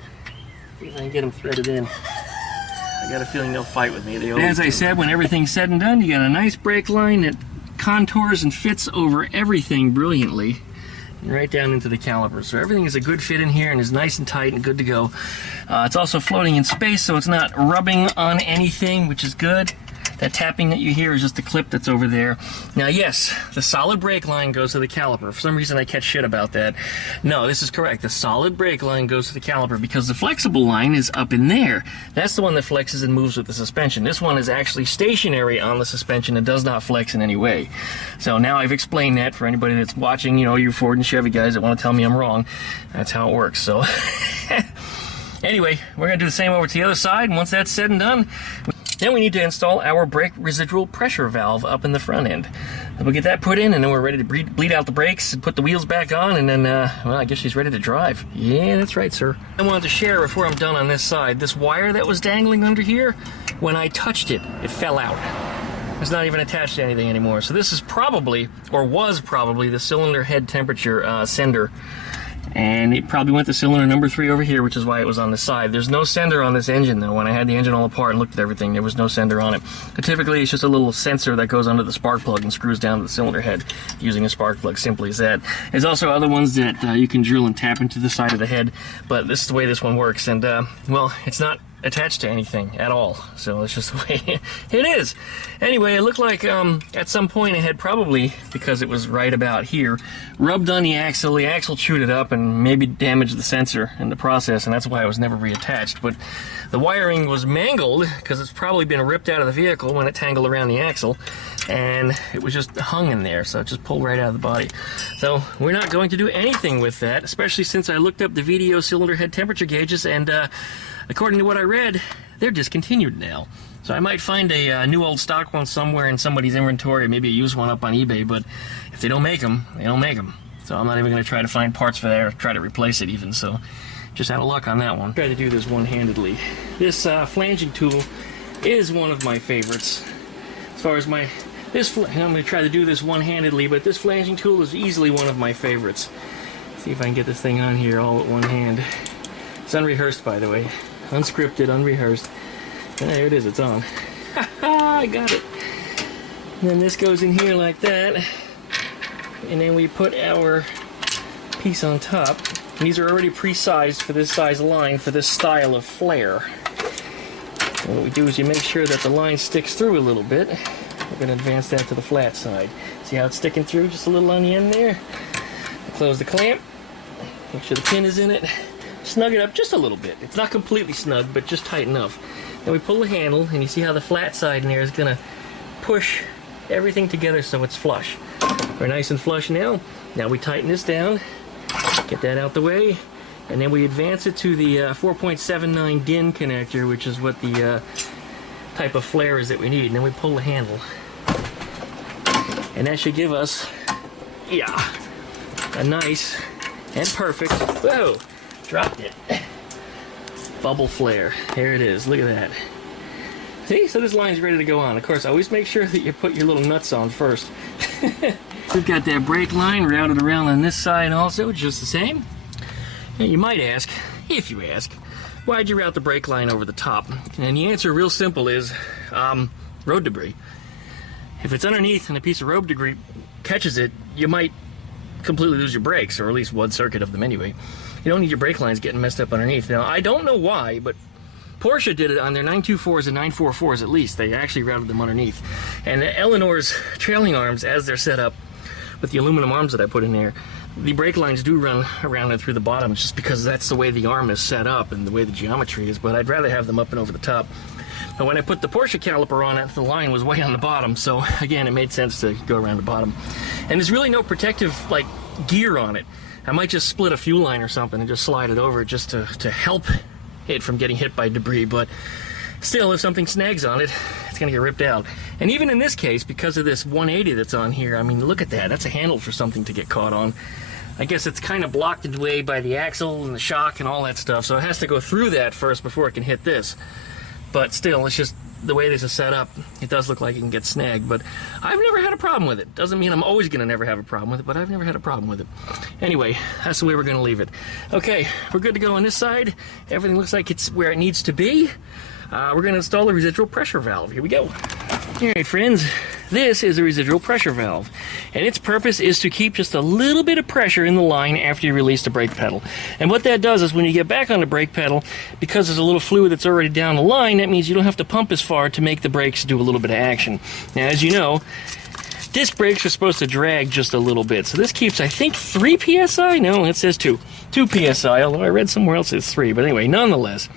See if I can get them threaded in. I got a feeling they'll fight with me. As I said, when everything's said and done, you got a nice brake line that contours and fits over everything brilliantly and right down into the caliper. So everything is a good fit in here and is nice and tight and good to go. It's also floating in space, so it's not rubbing on anything, which is good. That tapping that you hear is just the clip that's over there. Now, yes, the solid brake line goes to the caliper. For some reason, I catch shit about that. No, this is correct. The solid brake line goes to the caliper because the flexible line is up in there. That's the one that flexes and moves with the suspension. This one is actually stationary on the suspension and does not flex in any way. So now I've explained that for anybody that's watching, you know, you Ford and Chevy guys that want to tell me I'm wrong. That's how it works. So anyway, we're going to do the same over to the other side. And once that's said and done, then we need to install our brake residual pressure valve up in the front end. And we'll get that put in, and then we're ready to bleed out the brakes and put the wheels back on, and then, well, I guess she's ready to drive. Yeah, that's right, sir. I wanted to share before I'm done on this side, this wire that was dangling under here, when I touched it, it fell out. It's not even attached to anything anymore. So this is probably, or was probably, the cylinder head temperature sender. And it probably went to cylinder number 3 over here, which is why it was on the side. There's no sender on this engine, though. When I had the engine all apart and looked at everything, there was no sender on it. But typically, it's just a little sensor that goes under the spark plug and screws down to the cylinder head using a spark plug, simply as that. There's also other ones that you can drill and tap into the side of the head, but this is the way this one works. And, well, it's not attached to anything at all, so it's just the way it is. Anyway, it looked like at some point it had probably, because it was right about here, rubbed on the axle chewed it up and maybe damaged the sensor in the process, and that's why it was never reattached. But the wiring was mangled because it's probably been ripped out of the vehicle when it tangled around the axle, and it was just hung in there, so it just pulled right out of the body. So we're not going to do anything with that, especially since I looked up the VDO cylinder head temperature gauges, and according to what I read, they're discontinued now. So I might find a new old stock one somewhere in somebody's inventory, maybe a used one up on eBay, but if they don't make them, they don't make them. So I'm not even going to try to find parts for that or try to replace it even, so just out of luck on that one. Try to do this one-handedly. This flanging tool is one of my favorites. As far as I'm going to try to do this one-handedly, but this flanging tool is easily one of my favorites. See if I can get this thing on here all with one hand. It's unrehearsed, by the way. Unscripted, unrehearsed. And there it is, it's on. I got it. And then this goes in here like that. And then we put our piece on top. And these are already pre-sized for this size line, for this style of flare. And what we do is you make sure that the line sticks through a little bit. We're going to advance that to the flat side. See how it's sticking through just a little on the end there? Close the clamp. Make sure the pin is in it. Snug it up just a little bit. It's not completely snug, but just tight enough. Then we pull the handle, and you see how the flat side in there is going to push everything together so it's flush. We're nice and flush now. Now we tighten this down, get that out the way, and then we advance it to the 4.79 DIN connector, which is what the type of flare is that we need. And then we pull the handle. And that should give us, yeah, a nice and perfect, whoa, dropped it, bubble flare. There it is, look at that. See, so this line's ready to go on. Of course, always make sure that you put your little nuts on first. We've got that brake line routed around on this side also, just the same. And you might ask, if you ask, why'd you route the brake line over the top? And the answer, real simple, is road debris. If it's underneath and a piece of road debris catches it, you might completely lose your brakes, or at least one circuit of them anyway. You don't need your brake lines getting messed up underneath. Now, I don't know why, but Porsche did it on their 924s and 944s at least. They actually routed them underneath. And Eleanor's trailing arms, as they're set up with the aluminum arms that I put in there, the brake lines do run around and through the bottom just because that's the way the arm is set up and the way the geometry is, but I'd rather have them up and over the top. But when I put the Porsche caliper on it, the line was way on the bottom, so again, it made sense to go around the bottom. And there's really no protective, like, gear on it. I might just split a fuel line or something and just slide it over just to help it from getting hit by debris, but still, if something snags on it, it's going to get ripped out. And even in this case, because of this 180 that's on here, I mean, look at that. That's a handle for something to get caught on. I guess it's kind of blocked away by the axle and the shock and all that stuff, so it has to go through that first before it can hit this. But still, it's just the way this is set up, it does look like it can get snagged, but I've never had a problem with it. Doesn't mean I'm always going to never have a problem with it, but I've never had a problem with it. Anyway, that's the way we're going to leave it. Okay, we're good to go on this side. Everything looks like it's where it needs to be. We're going to install the residual pressure valve. Here we go. All right, friends, this is a residual pressure valve, and its purpose is to keep just a little bit of pressure in the line after you release the brake pedal. And what that does is when you get back on the brake pedal, because there's a little fluid that's already down the line, that means you don't have to pump as far to make the brakes do a little bit of action. Now, as you know, disc brakes are supposed to drag just a little bit, so this keeps, I think, 3 psi? No, it says 2 psi, although I read somewhere else it's 3, but anyway, nonetheless.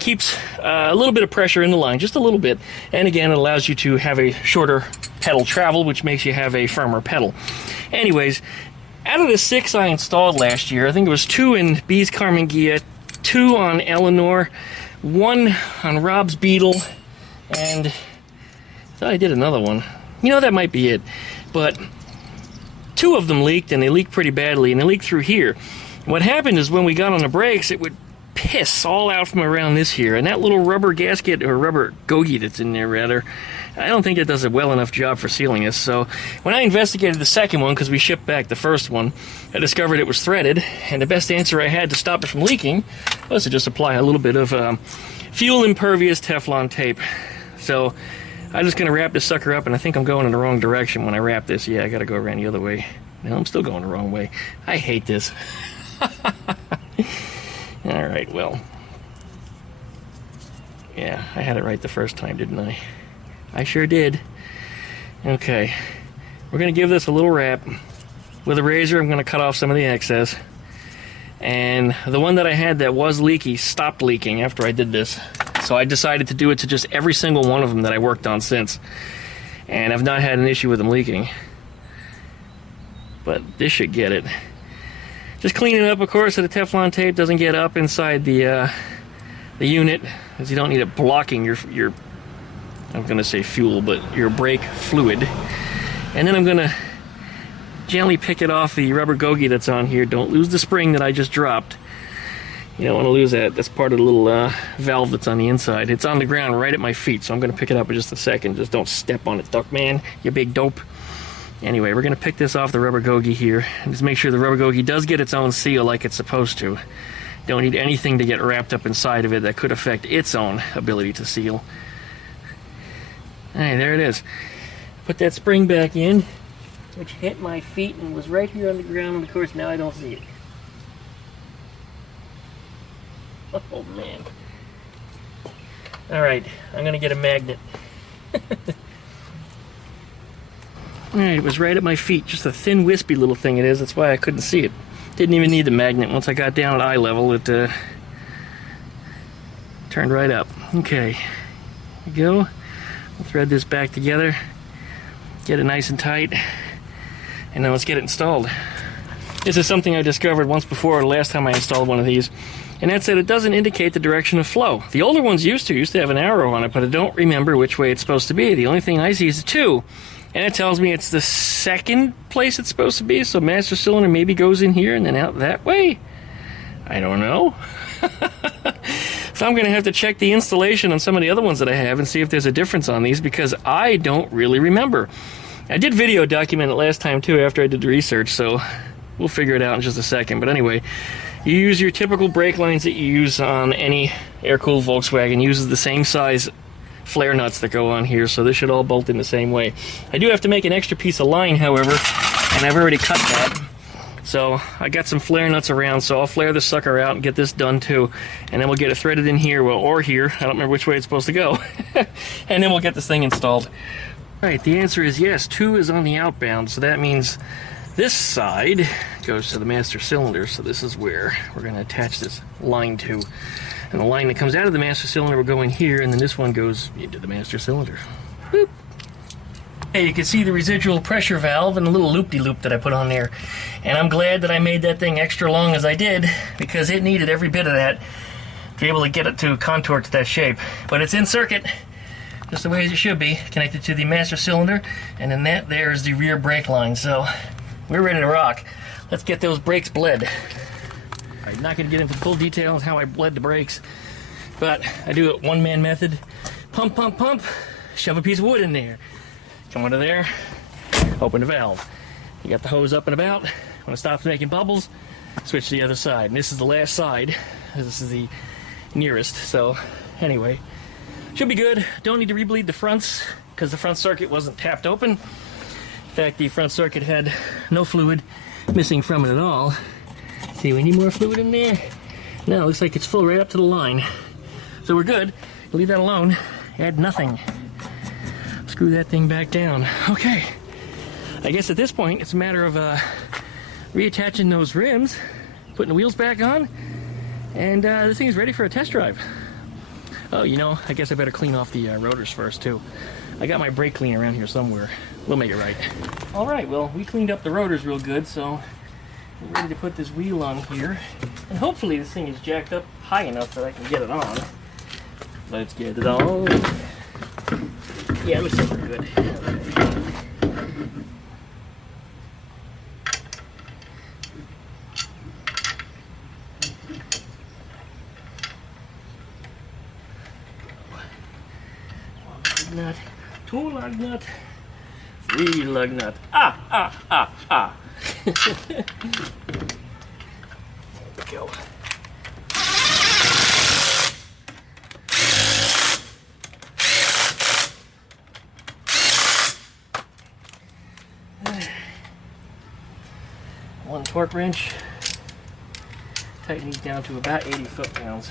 Keeps a little bit of pressure in the line, just a little bit, and again, it allows you to have a shorter pedal travel, which makes you have a firmer pedal. Anyways, out of the 6 I installed last year, I think it was 2 in B's Carmen Ghia, 2 on Eleanor, 1 on Rob's Beetle, and I thought I did another one. You know, that might be it, but 2 of them leaked, and they leaked pretty badly, and they leaked through here. What happened is when we got on the brakes, it would piss all out from around this here, and that little rubber gasket, or rubber gogie that's in there rather, I don't think it does a well enough job for sealing this. So when I investigated the second one, because we shipped back the first one, I discovered it was threaded, and the best answer I had to stop it from leaking was to just apply a little bit of fuel impervious Teflon tape. So I'm just going to wrap this sucker up, and I think I'm going in the wrong direction when I wrap this. Yeah, I got to go around the other way. No, I'm still going the wrong way. I hate this. Alright, well, yeah, I had it right the first time, didn't I? I sure did. Okay, we're going to give this a little wrap. With a razor, I'm going to cut off some of the excess. And the one that I had that was leaky stopped leaking after I did this. So I decided to do it to just every single one of them that I worked on since. And I've not had an issue with them leaking. But this should get it. Just clean it up, of course, so the Teflon tape doesn't get up inside the unit, because you don't need it blocking your I'm going to say fuel, but your brake fluid. And then I'm going to gently pick it off the rubber gogie that's on here. Don't lose the spring that I just dropped. You don't want to lose that. That's part of the little valve that's on the inside. It's on the ground right at my feet, so I'm going to pick it up in just a second. Just don't step on it, Duckman, you big dope. Anyway, we're going to pick this off the rubber gogie here. And just make sure the rubber gogie does get its own seal like it's supposed to. Don't need anything to get wrapped up inside of it that could affect its own ability to seal. Alright, there it is. Put that spring back in, which hit my feet and was right here on the ground, and of course now I don't see it. Oh man. Alright, I'm going to get a magnet. Alright, it was right at my feet. Just a thin, wispy little thing it is. That's why I couldn't see it. Didn't even need the magnet. Once I got down at eye level, it turned right up. Okay, here we go. We'll thread this back together, get it nice and tight, and then let's get it installed. This is something I discovered once before, the last time I installed one of these, and that's that it doesn't indicate the direction of flow. The older ones used to have an arrow on it, but I don't remember which way it's supposed to be. The only thing I see is a 2. And it tells me it's the second place it's supposed to be, so master cylinder maybe goes in here and then out that way. I don't know. So I'm going to have to check the installation on some of the other ones that I have and see if there's a difference on these, because I don't really remember. I did video document it last time too after I did the research, so we'll figure it out in just a second. But anyway, you use your typical brake lines that you use on any air-cooled Volkswagen. Uses the same size flare nuts that go on here, so this should all bolt in the same way. I do have to make an extra piece of line, however, and I've already cut that. So I got some flare nuts around, so I'll flare this sucker out and get this done too. And then we'll get it threaded in here, well, or here. I don't remember which way it's supposed to go. And then we'll get this thing installed. All right, the answer is yes. 2 is on the outbound, so that means this side goes to the master cylinder. So this is where we're going to attach this line to. And the line that comes out of the master cylinder will go in here, and then this one goes into the master cylinder. Boop. Hey, you can see the residual pressure valve and the little loop-de-loop that I put on there. And I'm glad that I made that thing extra long as I did, because it needed every bit of that to be able to get it to contour to that shape. But it's in circuit, just the way as it should be, connected to the master cylinder, and then that there is the rear brake line. So we're ready to rock. Let's get those brakes bled. I'm not going to get into full detail on how I bled the brakes, but I do it one-man method. Pump, pump, pump, shove a piece of wood in there. Come under there, open the valve. You got the hose up and about. When it stops making bubbles, switch to the other side. And this is the last side. This is the nearest. So anyway, should be good. Don't need to rebleed the fronts because the front circuit wasn't tapped open. In fact, the front circuit had no fluid missing from it at all. See, we need more fluid in there. No, it looks like it's full right up to the line. So we're good. Leave that alone. Add nothing. Screw that thing back down. Okay. I guess at this point, it's a matter of reattaching those rims, putting the wheels back on, and this thing is ready for a test drive. Oh, you know, I guess I better clean off the rotors first, too. I got my brake cleaner around here somewhere. We'll make it right. All right, well, we cleaned up the rotors real good, so we're ready to put this wheel on here. And hopefully this thing is jacked up high enough that I can get it on. Let's get it on. Yeah, it looks like we're good. One lug nut, 2 lug nut, 3 lug nut. Ah! There we go. One torque wrench, tighten these down to about 80 foot-pounds.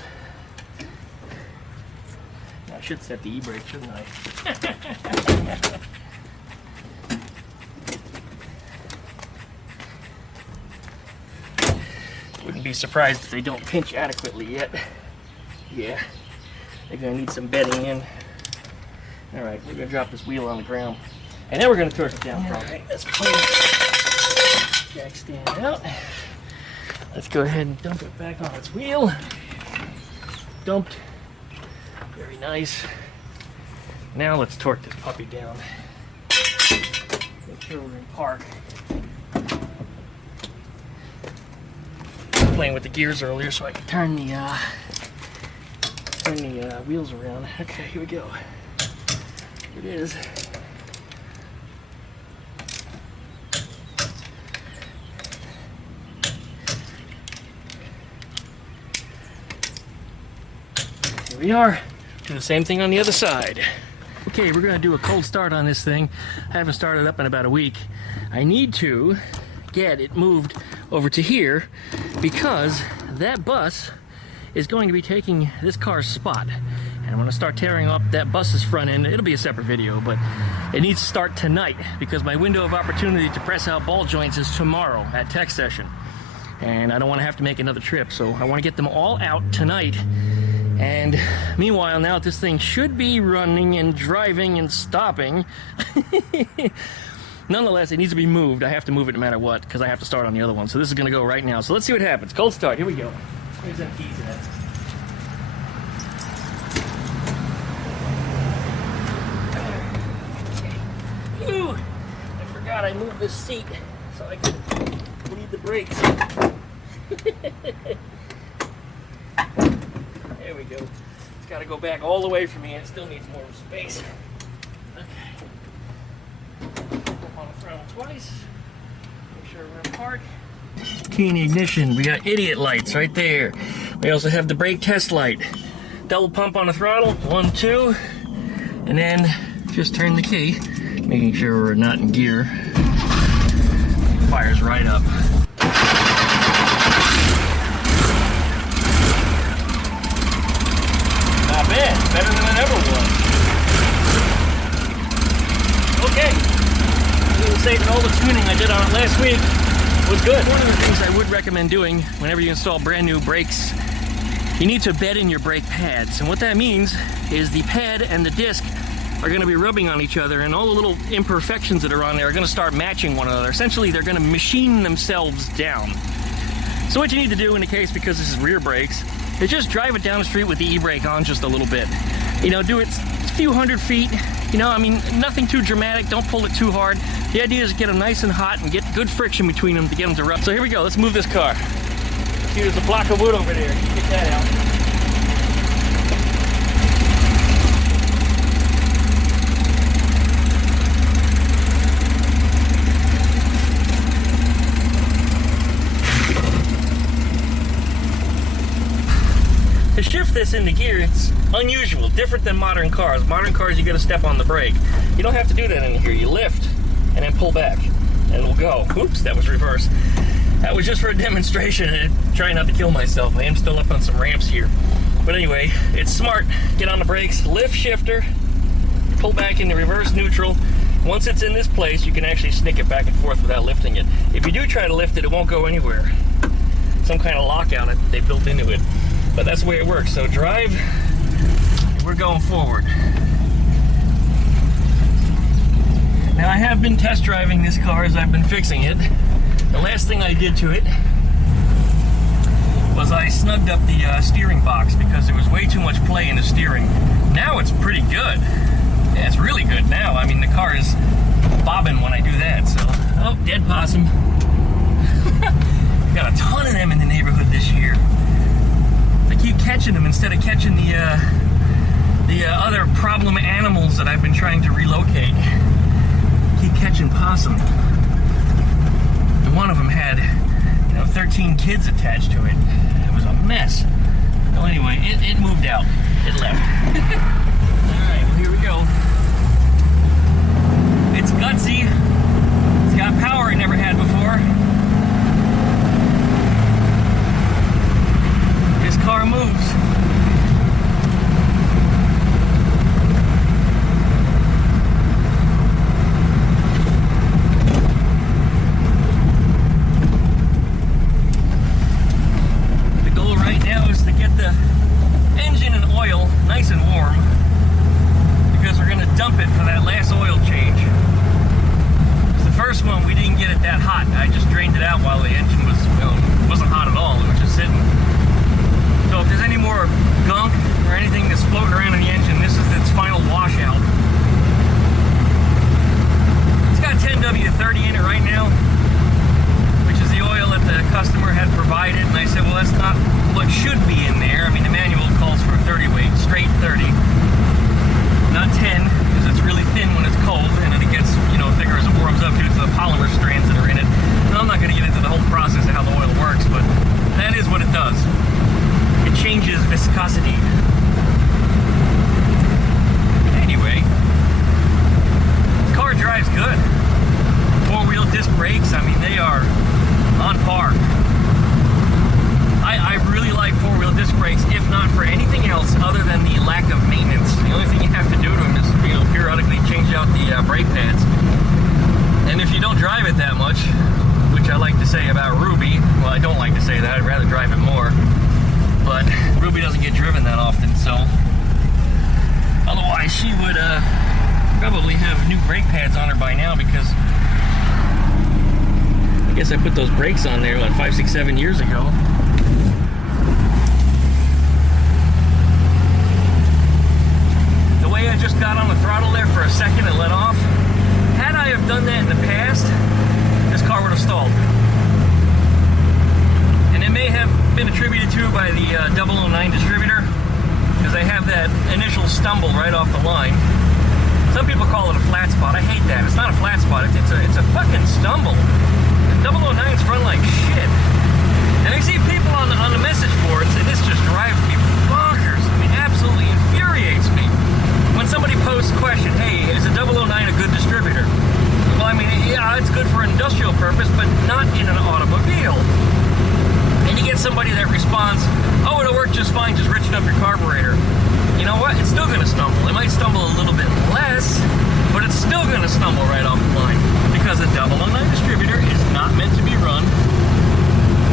Now I should set the e-brake, shouldn't I? Wouldn't be surprised if they don't pinch adequately yet. Yeah, they're gonna need some bedding in. All right, we're gonna drop this wheel on the ground, and then we're gonna torque it down. All right, let's play. Jack stand out. Let's go ahead and dump it back on its wheel. Dumped. Very nice. Now let's torque this puppy down. Make sure we're in park. Playing with the gears earlier so I can turn the wheels around. Okay, here we go. Here it is. Here we are. Do the same thing on the other side. Okay, we're going to do a cold start on this thing. I haven't started up in about a week. I need to get it moved over to here because that bus is going to be taking this car's spot. And I'm going to start tearing up that bus's front end. It'll be a separate video, but it needs to start tonight because my window of opportunity to press out ball joints is tomorrow at tech session. And I don't want to have to make another trip, so I want to get them all out tonight. And meanwhile, now this thing should be running and driving and stopping. Nonetheless, it needs to be moved. I have to move it no matter what because I have to start on the other one. So this is going to go right now. So let's see what happens. Cold start. Here we go. Here's them keys at. Ooh. forgot I moved this seat so I could bleed the brakes. There we go. It's got to go back all the way for me. It still needs more space. Okay. Put on the throttle twice. Make sure we're in park. Key in the ignition. We got idiot lights right there. We also have the brake test light. Double pump on the throttle. 1, 2. And then just turn the key, making sure we're not in gear. Fires right up. Not bad. Better than it ever was. Okay. I'm going to say that all the tuning I did on it last week was good. One of the things I would recommend doing whenever you install brand new brakes, you need to bed in your brake pads. And what that means is the pad and the disc are going to be rubbing on each other, and all the little imperfections that are on there are going to start matching one another. Essentially, they're going to machine themselves down. So what you need to do in the case, because this is rear brakes, is just drive it down the street with the e-brake on just a little bit. You know, do it a few hundred feet. You know, I mean, nothing too dramatic. Don't pull it too hard. The idea is to get them nice and hot and get good friction between them to get them to rub. So here we go. Let's move this car. See, there's a block of wood over there. Get that out. To shift this into gear, it's unusual, different than modern cars. Modern cars, you gotta step on the brake. You don't have to do that in here. You lift and then pull back and it'll go. Oops, that was reverse. That was just for a demonstration and trying not to kill myself. I am still up on some ramps here. But anyway, it's smart. Get on the brakes, lift shifter, pull back into reverse neutral. Once it's in this place, you can actually snick it back and forth without lifting it. If you do try to lift it, it won't go anywhere. Some kind of lockout that they built into it. But that's the way it works. So drive, we're going forward. Now I have been test driving this car as I've been fixing it. The last thing I did to it was I snugged up the steering box because there was way too much play in the steering. Now it's pretty good. Yeah, it's really good now. I mean, the car is bobbing when I do that. So, oh, dead possum. Got a ton of them in the neighborhood this year. I keep catching them instead of catching the other problem animals that I've been trying to relocate. Keep catching possum. And one of them had, 13 kids attached to it. It was a mess. Well, anyway, it moved out. It left. All right, well, here we go. It's gutsy. It's got power it never had before. This car moves. The goal right now is to get the engine and oil nice and warm because we're going to dump it for that last oil change. The first one, we didn't get it that hot. I just drained it out while the engine was, wasn't hot at all. It was just sitting. So if there's any more gunk or anything that's floating around in the engine, this is its final washout. It's got 10W30 in it right now, which is the oil that the customer had provided. And I said, well, that's not what should be in there. I mean, the manual calls for 30 weight, straight 30. Not 10, because it's really thin when it's cold, and then it gets, thicker as it warms up due to the polymer strands that are in it. And I'm not going to get into the whole process of how the oil works, but that is what it does. It changes viscosity. Anyway, the car drives good. Four-wheel disc brakes, I mean, they are on par. I really like four-wheel disc brakes, if not for anything else other than the lack of maintenance. The only thing you have to do to them is, periodically change out the brake pads. And if you don't drive it that much, which I like to say about Ruby, well, I don't like to say that, I'd rather drive it more. But Ruby doesn't get driven that often, so otherwise she would probably have new brake pads on her by now, because I guess I put those brakes on there like 5, 6, 7 years ago. The way I just got on the throttle there for a second and let off, had I have done that in the past, to by the 009 distributor, because I have that initial stumble right off the line. Some people call it a flat spot. I hate that. It's not a flat spot. It's a fucking stumble. 009s run like shit. And I see people on the message boards, and this just drives me bonkers. I mean, absolutely infuriates me. When somebody posts a question, hey, is a 009 a good distributor? Well, I mean, yeah, it's good for an industrial purpose, but not in an automobile. And you get somebody that responds, oh, it'll work just fine, just richen up your carburetor. You know what? It's still going to stumble. It might stumble a little bit less, but it's still going to stumble right off the line, because a 009 distributor is not meant to be run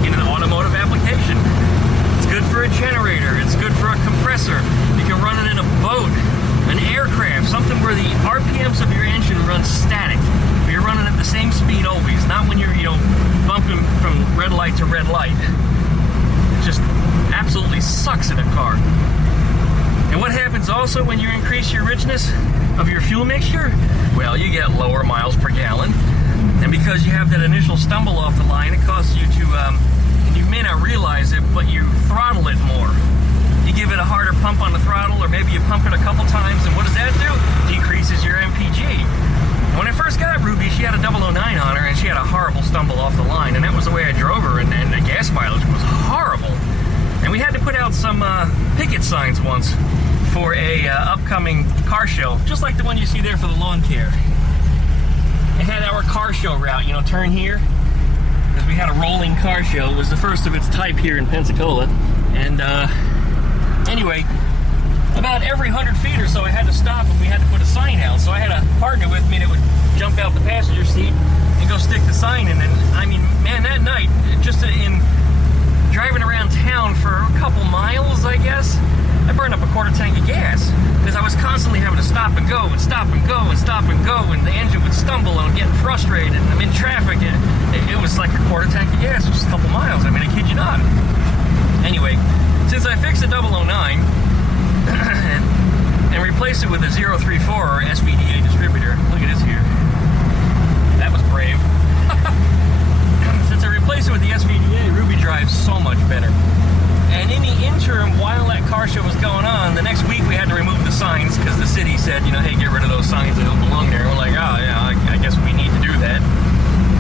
in an automotive application. It's good for a generator. It's good for a compressor. You can run it in a boat, an aircraft, something where the RPMs of your engine run static. Where you're running at the same speed always, not when you're, bumping from red light to red light. It just absolutely sucks in a car. And what happens also when you increase your richness of your fuel mixture? Well, you get lower miles per gallon. And because you have that initial stumble off the line, it causes you to, and you may not realize it, but you throttle it more. You give it a harder pump on the throttle, or maybe you pump it a couple times, and what does that do? Decreases your MPG. When I first got Ruby, she had a 009 on her, and she had a horrible stumble off the line, and that was the way I drove her, and the gas mileage was horrible. And we had to put out some picket signs once for a upcoming car show, just like the one you see there for the lawn care. It had our car show route, turn here, because we had a rolling car show. It was the first of its type here in Pensacola. And anyway, about every 100 feet or so I had to stop, and we had to put a sign out. So I had a partner with me that would jump out the passenger seat and go stick the sign in. And I mean, man, that night, just in driving around town for a couple miles, I guess, I burned up a quarter tank of gas, because I was constantly having to stop and go and stop and go and stop and go, and the engine would stumble, and I'm getting frustrated, and I'm in traffic, and it was like a quarter tank of gas, just a couple miles. I mean, I kid you not. Anyway, since I fixed the 009 and replaced it with a 034 or SVDA distributor, look at this here. That was brave. Since I replaced it with the SVDA, Ruby drives so much better. And in the interim, while that car show was going on, the next week we had to remove the signs, because the city said, hey, get rid of those signs, they don't belong there. We're like, oh yeah, I guess we need to do that.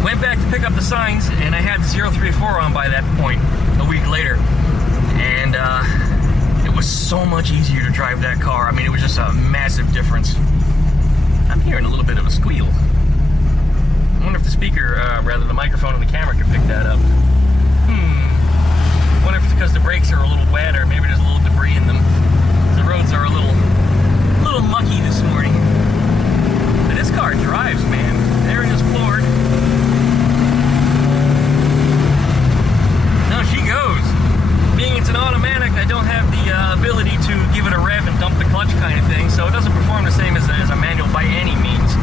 Went back to pick up the signs, and I had the 034 on by that point, a week later. And it was so much easier to drive that car. I mean, it was just a massive difference. I'm hearing a little bit of a squeal. I wonder if the speaker, rather the microphone and the camera could pick that up. I wonder if it's because the brakes are a little wet, or maybe there's a little debris in them. The roads are a little mucky this morning. But this car drives, man. There it is, floored. No, she goes. Being it's an automatic, I don't have the ability to give it a rev and dump the clutch kind of thing, so it doesn't perform the same as a manual by any means.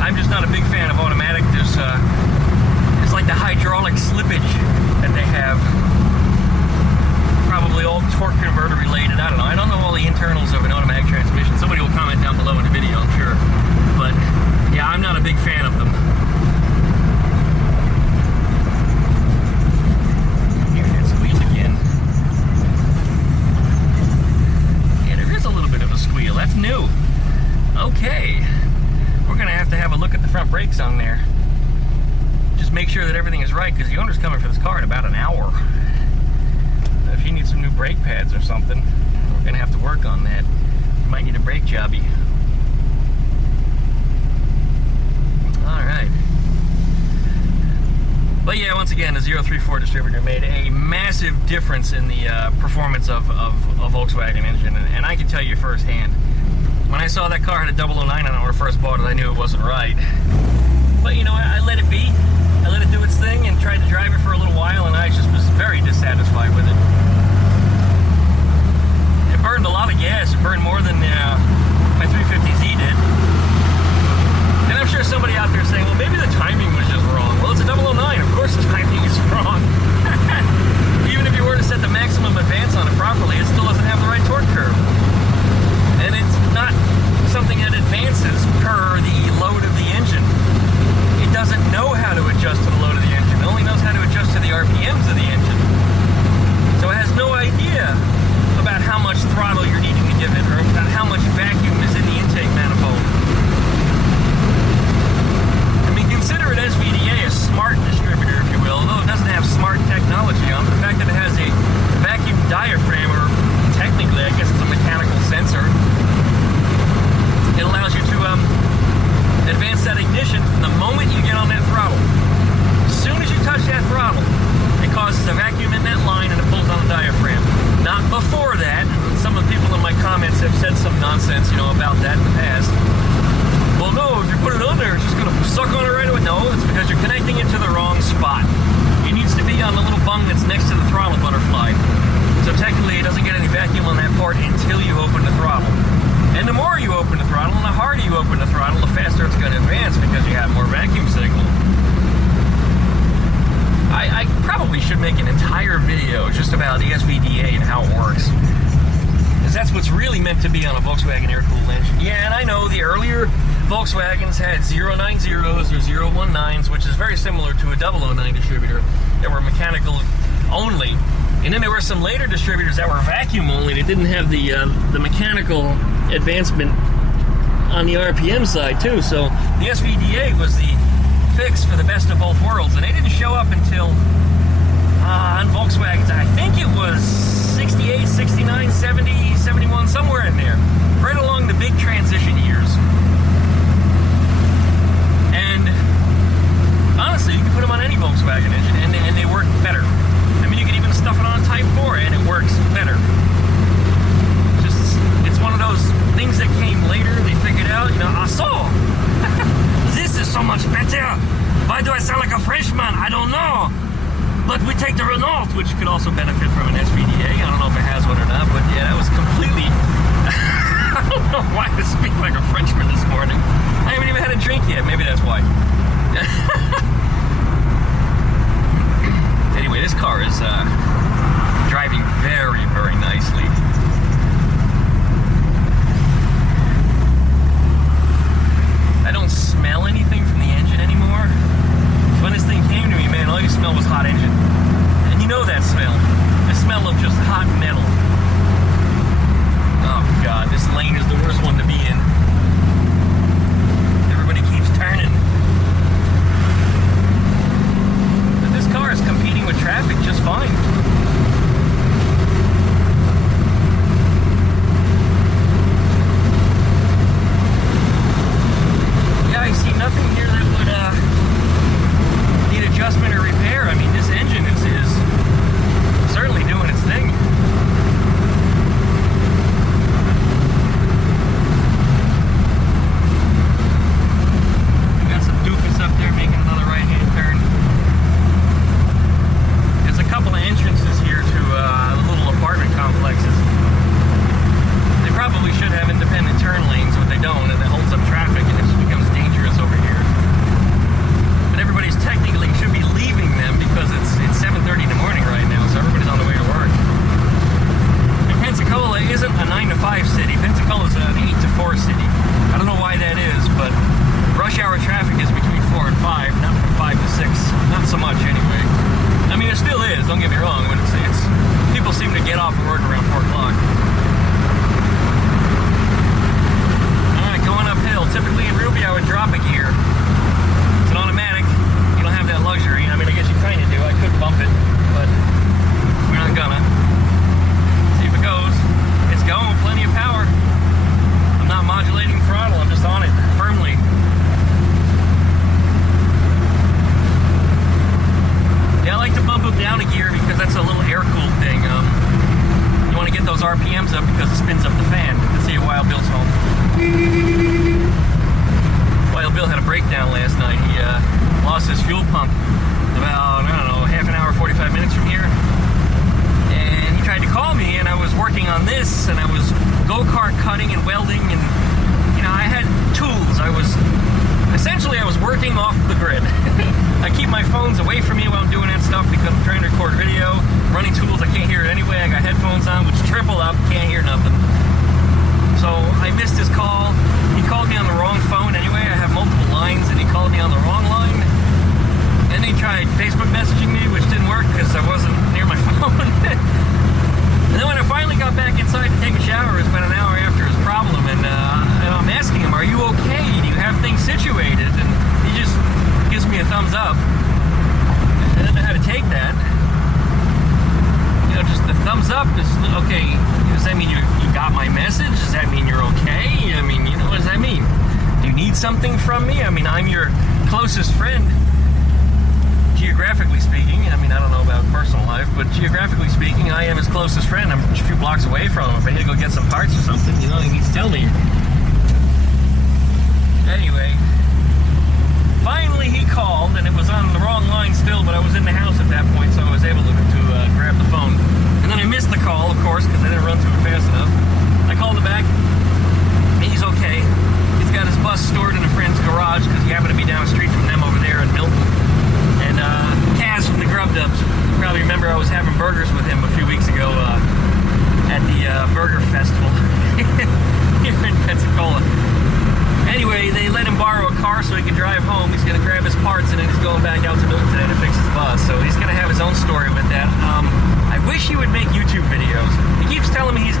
I'm just not a big fan of automatic. It's like the hydraulic slippage that they have. Probably all torque converter related. I don't know. I don't know all the internals of an automatic transmission. Somebody will comment down below in the video, I'm sure. But yeah, I'm not a big fan of them. Here, that squeal again. Yeah, there is a little bit of a squeal. That's new. Okay. We're going to have a look at the front brakes on there. Just make sure that everything is right, because the owner's coming for this car in about an hour. If you need some new brake pads or something, we're going to have to work on that. You might need a brake jobby. Alright. But yeah, once again, the 034 distributor made a massive difference in the performance of a Volkswagen engine. And I can tell you firsthand, when I saw that car had a 009 on it when I first bought it, I knew it wasn't right. But I let it be. I let it do its thing and tried to drive it for a little while, and I just was very dissatisfied with it. It burned a lot of gas. It burned more than my 350Z did. And I'm sure somebody out there saying, well, maybe the timing was just wrong. Well, it's a 009. Of course the timing is wrong. Even if you were to set the maximum advance on it properly, it still doesn't have the right torque curve. And it's not something that advances per the load of the engine. It doesn't know how to adjust to the load of the engine. It only knows how to adjust to the RPMs of the engine. So it powered until you open the throttle. And the more you open the throttle and the harder you open the throttle, the faster it's going to advance because you have more vacuum signal. I probably should make an entire video just about the SVDA and how it works. Because that's what's really meant to be on a Volkswagen air-cooled engine. Yeah, and I know the earlier Volkswagens had 090s or 019s, which is very similar to a 009 distributor that were mechanical only. And then there were some later distributors that were vacuum only. They didn't have the mechanical advancement on the RPM side too. So the SVDA was the fix for the best of both worlds, and they didn't show up until on Volkswagens. I think it was 68, 69, 70, 71, somewhere in there, right along the big transition years. And honestly, you can put them on any Volkswagen engine, and they work better. I mean, you can even stuff it on a Type 4, and it works better. It's one of those things that came later. They figured out, I saw. This is so much better. Why do I sound like a Frenchman? I don't know. But we take the Renault, which could also benefit from an SVDA. I don't know if it has one or not, but yeah, that was completely... I don't know why I speak like a Frenchman this morning. I haven't even had a drink yet. Maybe that's why. Anyway, this car is driving very, very nicely. I don't smell anything from the engine anymore. When this thing came to me, man, all you smell was hot engine. And you know that smell. The smell of just hot metal. Oh, God, this lane is the worst one to be in. Everybody keeps turning. But this car is competing with traffic just fine. Yeah, I see nothing here that would need adjustment or repair. I mean, this engine is certainly doing its thing. We got some doofus up there making another right-hand turn. There's a couple of entrances here to little apartment complexes. They probably should have independent turn lanes, but they don't, and it holds up traffic, and it just becomes dangerous over here. But everybody's technically should be leaving them because it's 7:30 in the morning right now, so everybody's on the way to work. And Pensacola isn't a 9 to 5 city. Pensacola's an 8 to 4 city. I don't know why that is, but rush hour traffic is between 4 and 5, not from 5 to 6. Not so much anyway. I mean, it still is, don't get me wrong, but it's people seem to get off of work around 4 o'clock. Alright, going uphill. Typically in Ruby I would drop a gear. It's an automatic. You don't have that luxury. I mean, I guess you kind of do. I could bump it, but we're not gonna. See if it goes. It's going with plenty of power. I'm not modulating throttle. I'm just on it firmly. Yeah, I like to bump it down a gear because that's a little air-cooled thing. You want to get those RPMs up because it spins up the fan. Let's see if Wild Bill's home. Wild Bill had a breakdown last night. He lost his fuel pump about, I don't know, half an hour, 45 minutes from here. And he tried to call me, and I was working on this, and I was go-kart cutting and welding, and, I had tools. I was working off the grid. I keep my phones away from me while I'm doing that stuff because I'm trying to record video. Running tools, I can't hear it anyway. I got headphones on, which triple up, can't hear nothing. So I missed his call. He called me on the wrong phone anyway. I have multiple lines, and he called me on the wrong line. Then he tried Facebook messaging me, which didn't work because I wasn't near my phone. And then when I finally got back inside to take a shower, it was about an hour after his problem, and I'm asking him, "Are you okay? Do you have things situated?" And he just gives me a thumbs up. I don't know how to take that. Just the thumbs up is okay. Does that mean you got my message? Does that mean you're okay? I mean, what does that mean? Do you need something from me? I mean, I'm your closest friend, geographically speaking. I mean, I don't know about personal life, but geographically speaking, I am his closest friend. I'm a few blocks away from him. If I need to go get some parts or something, he needs to tell me. Anyway, finally he called, and it was on the wrong line still, but I was in the house at that point, so I was able to grab the phone. And then I missed the call, of course, because I didn't run through it fast enough.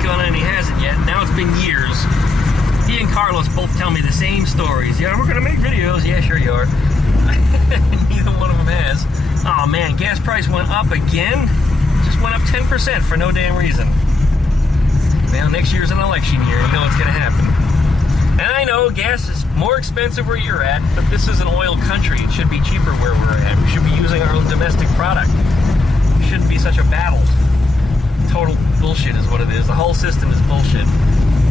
gonna, and he hasn't yet. Now it's been years. He and Carlos both tell me the same stories. Yeah, we're gonna make videos. Yeah, sure you are. Neither one of them has. Oh man, gas price went up again. Just went up 10% for no damn reason. Well, next year's an election year. You know what's gonna happen. And I know gas is more expensive where you're at, but this is an oil country. It should be cheaper where we're at. We should be using our own domestic product. It shouldn't be such a battle. Total bullshit is what it is. The whole system is bullshit.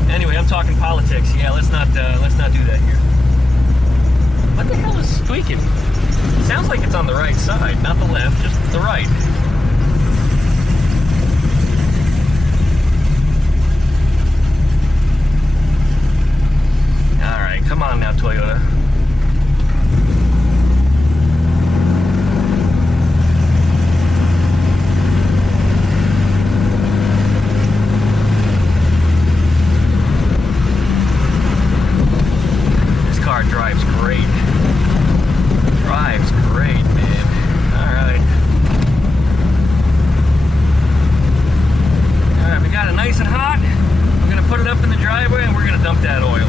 Anyway, I'm talking politics. Yeah, let's not do that here. What the hell is squeaking? It sounds like it's on the right side, not the left, just the right. All right, come on now, Toyota. Drives great. Drives great, man. Alright. Alright, we got it nice and hot. We're going to put it up in the driveway and we're going to dump that oil.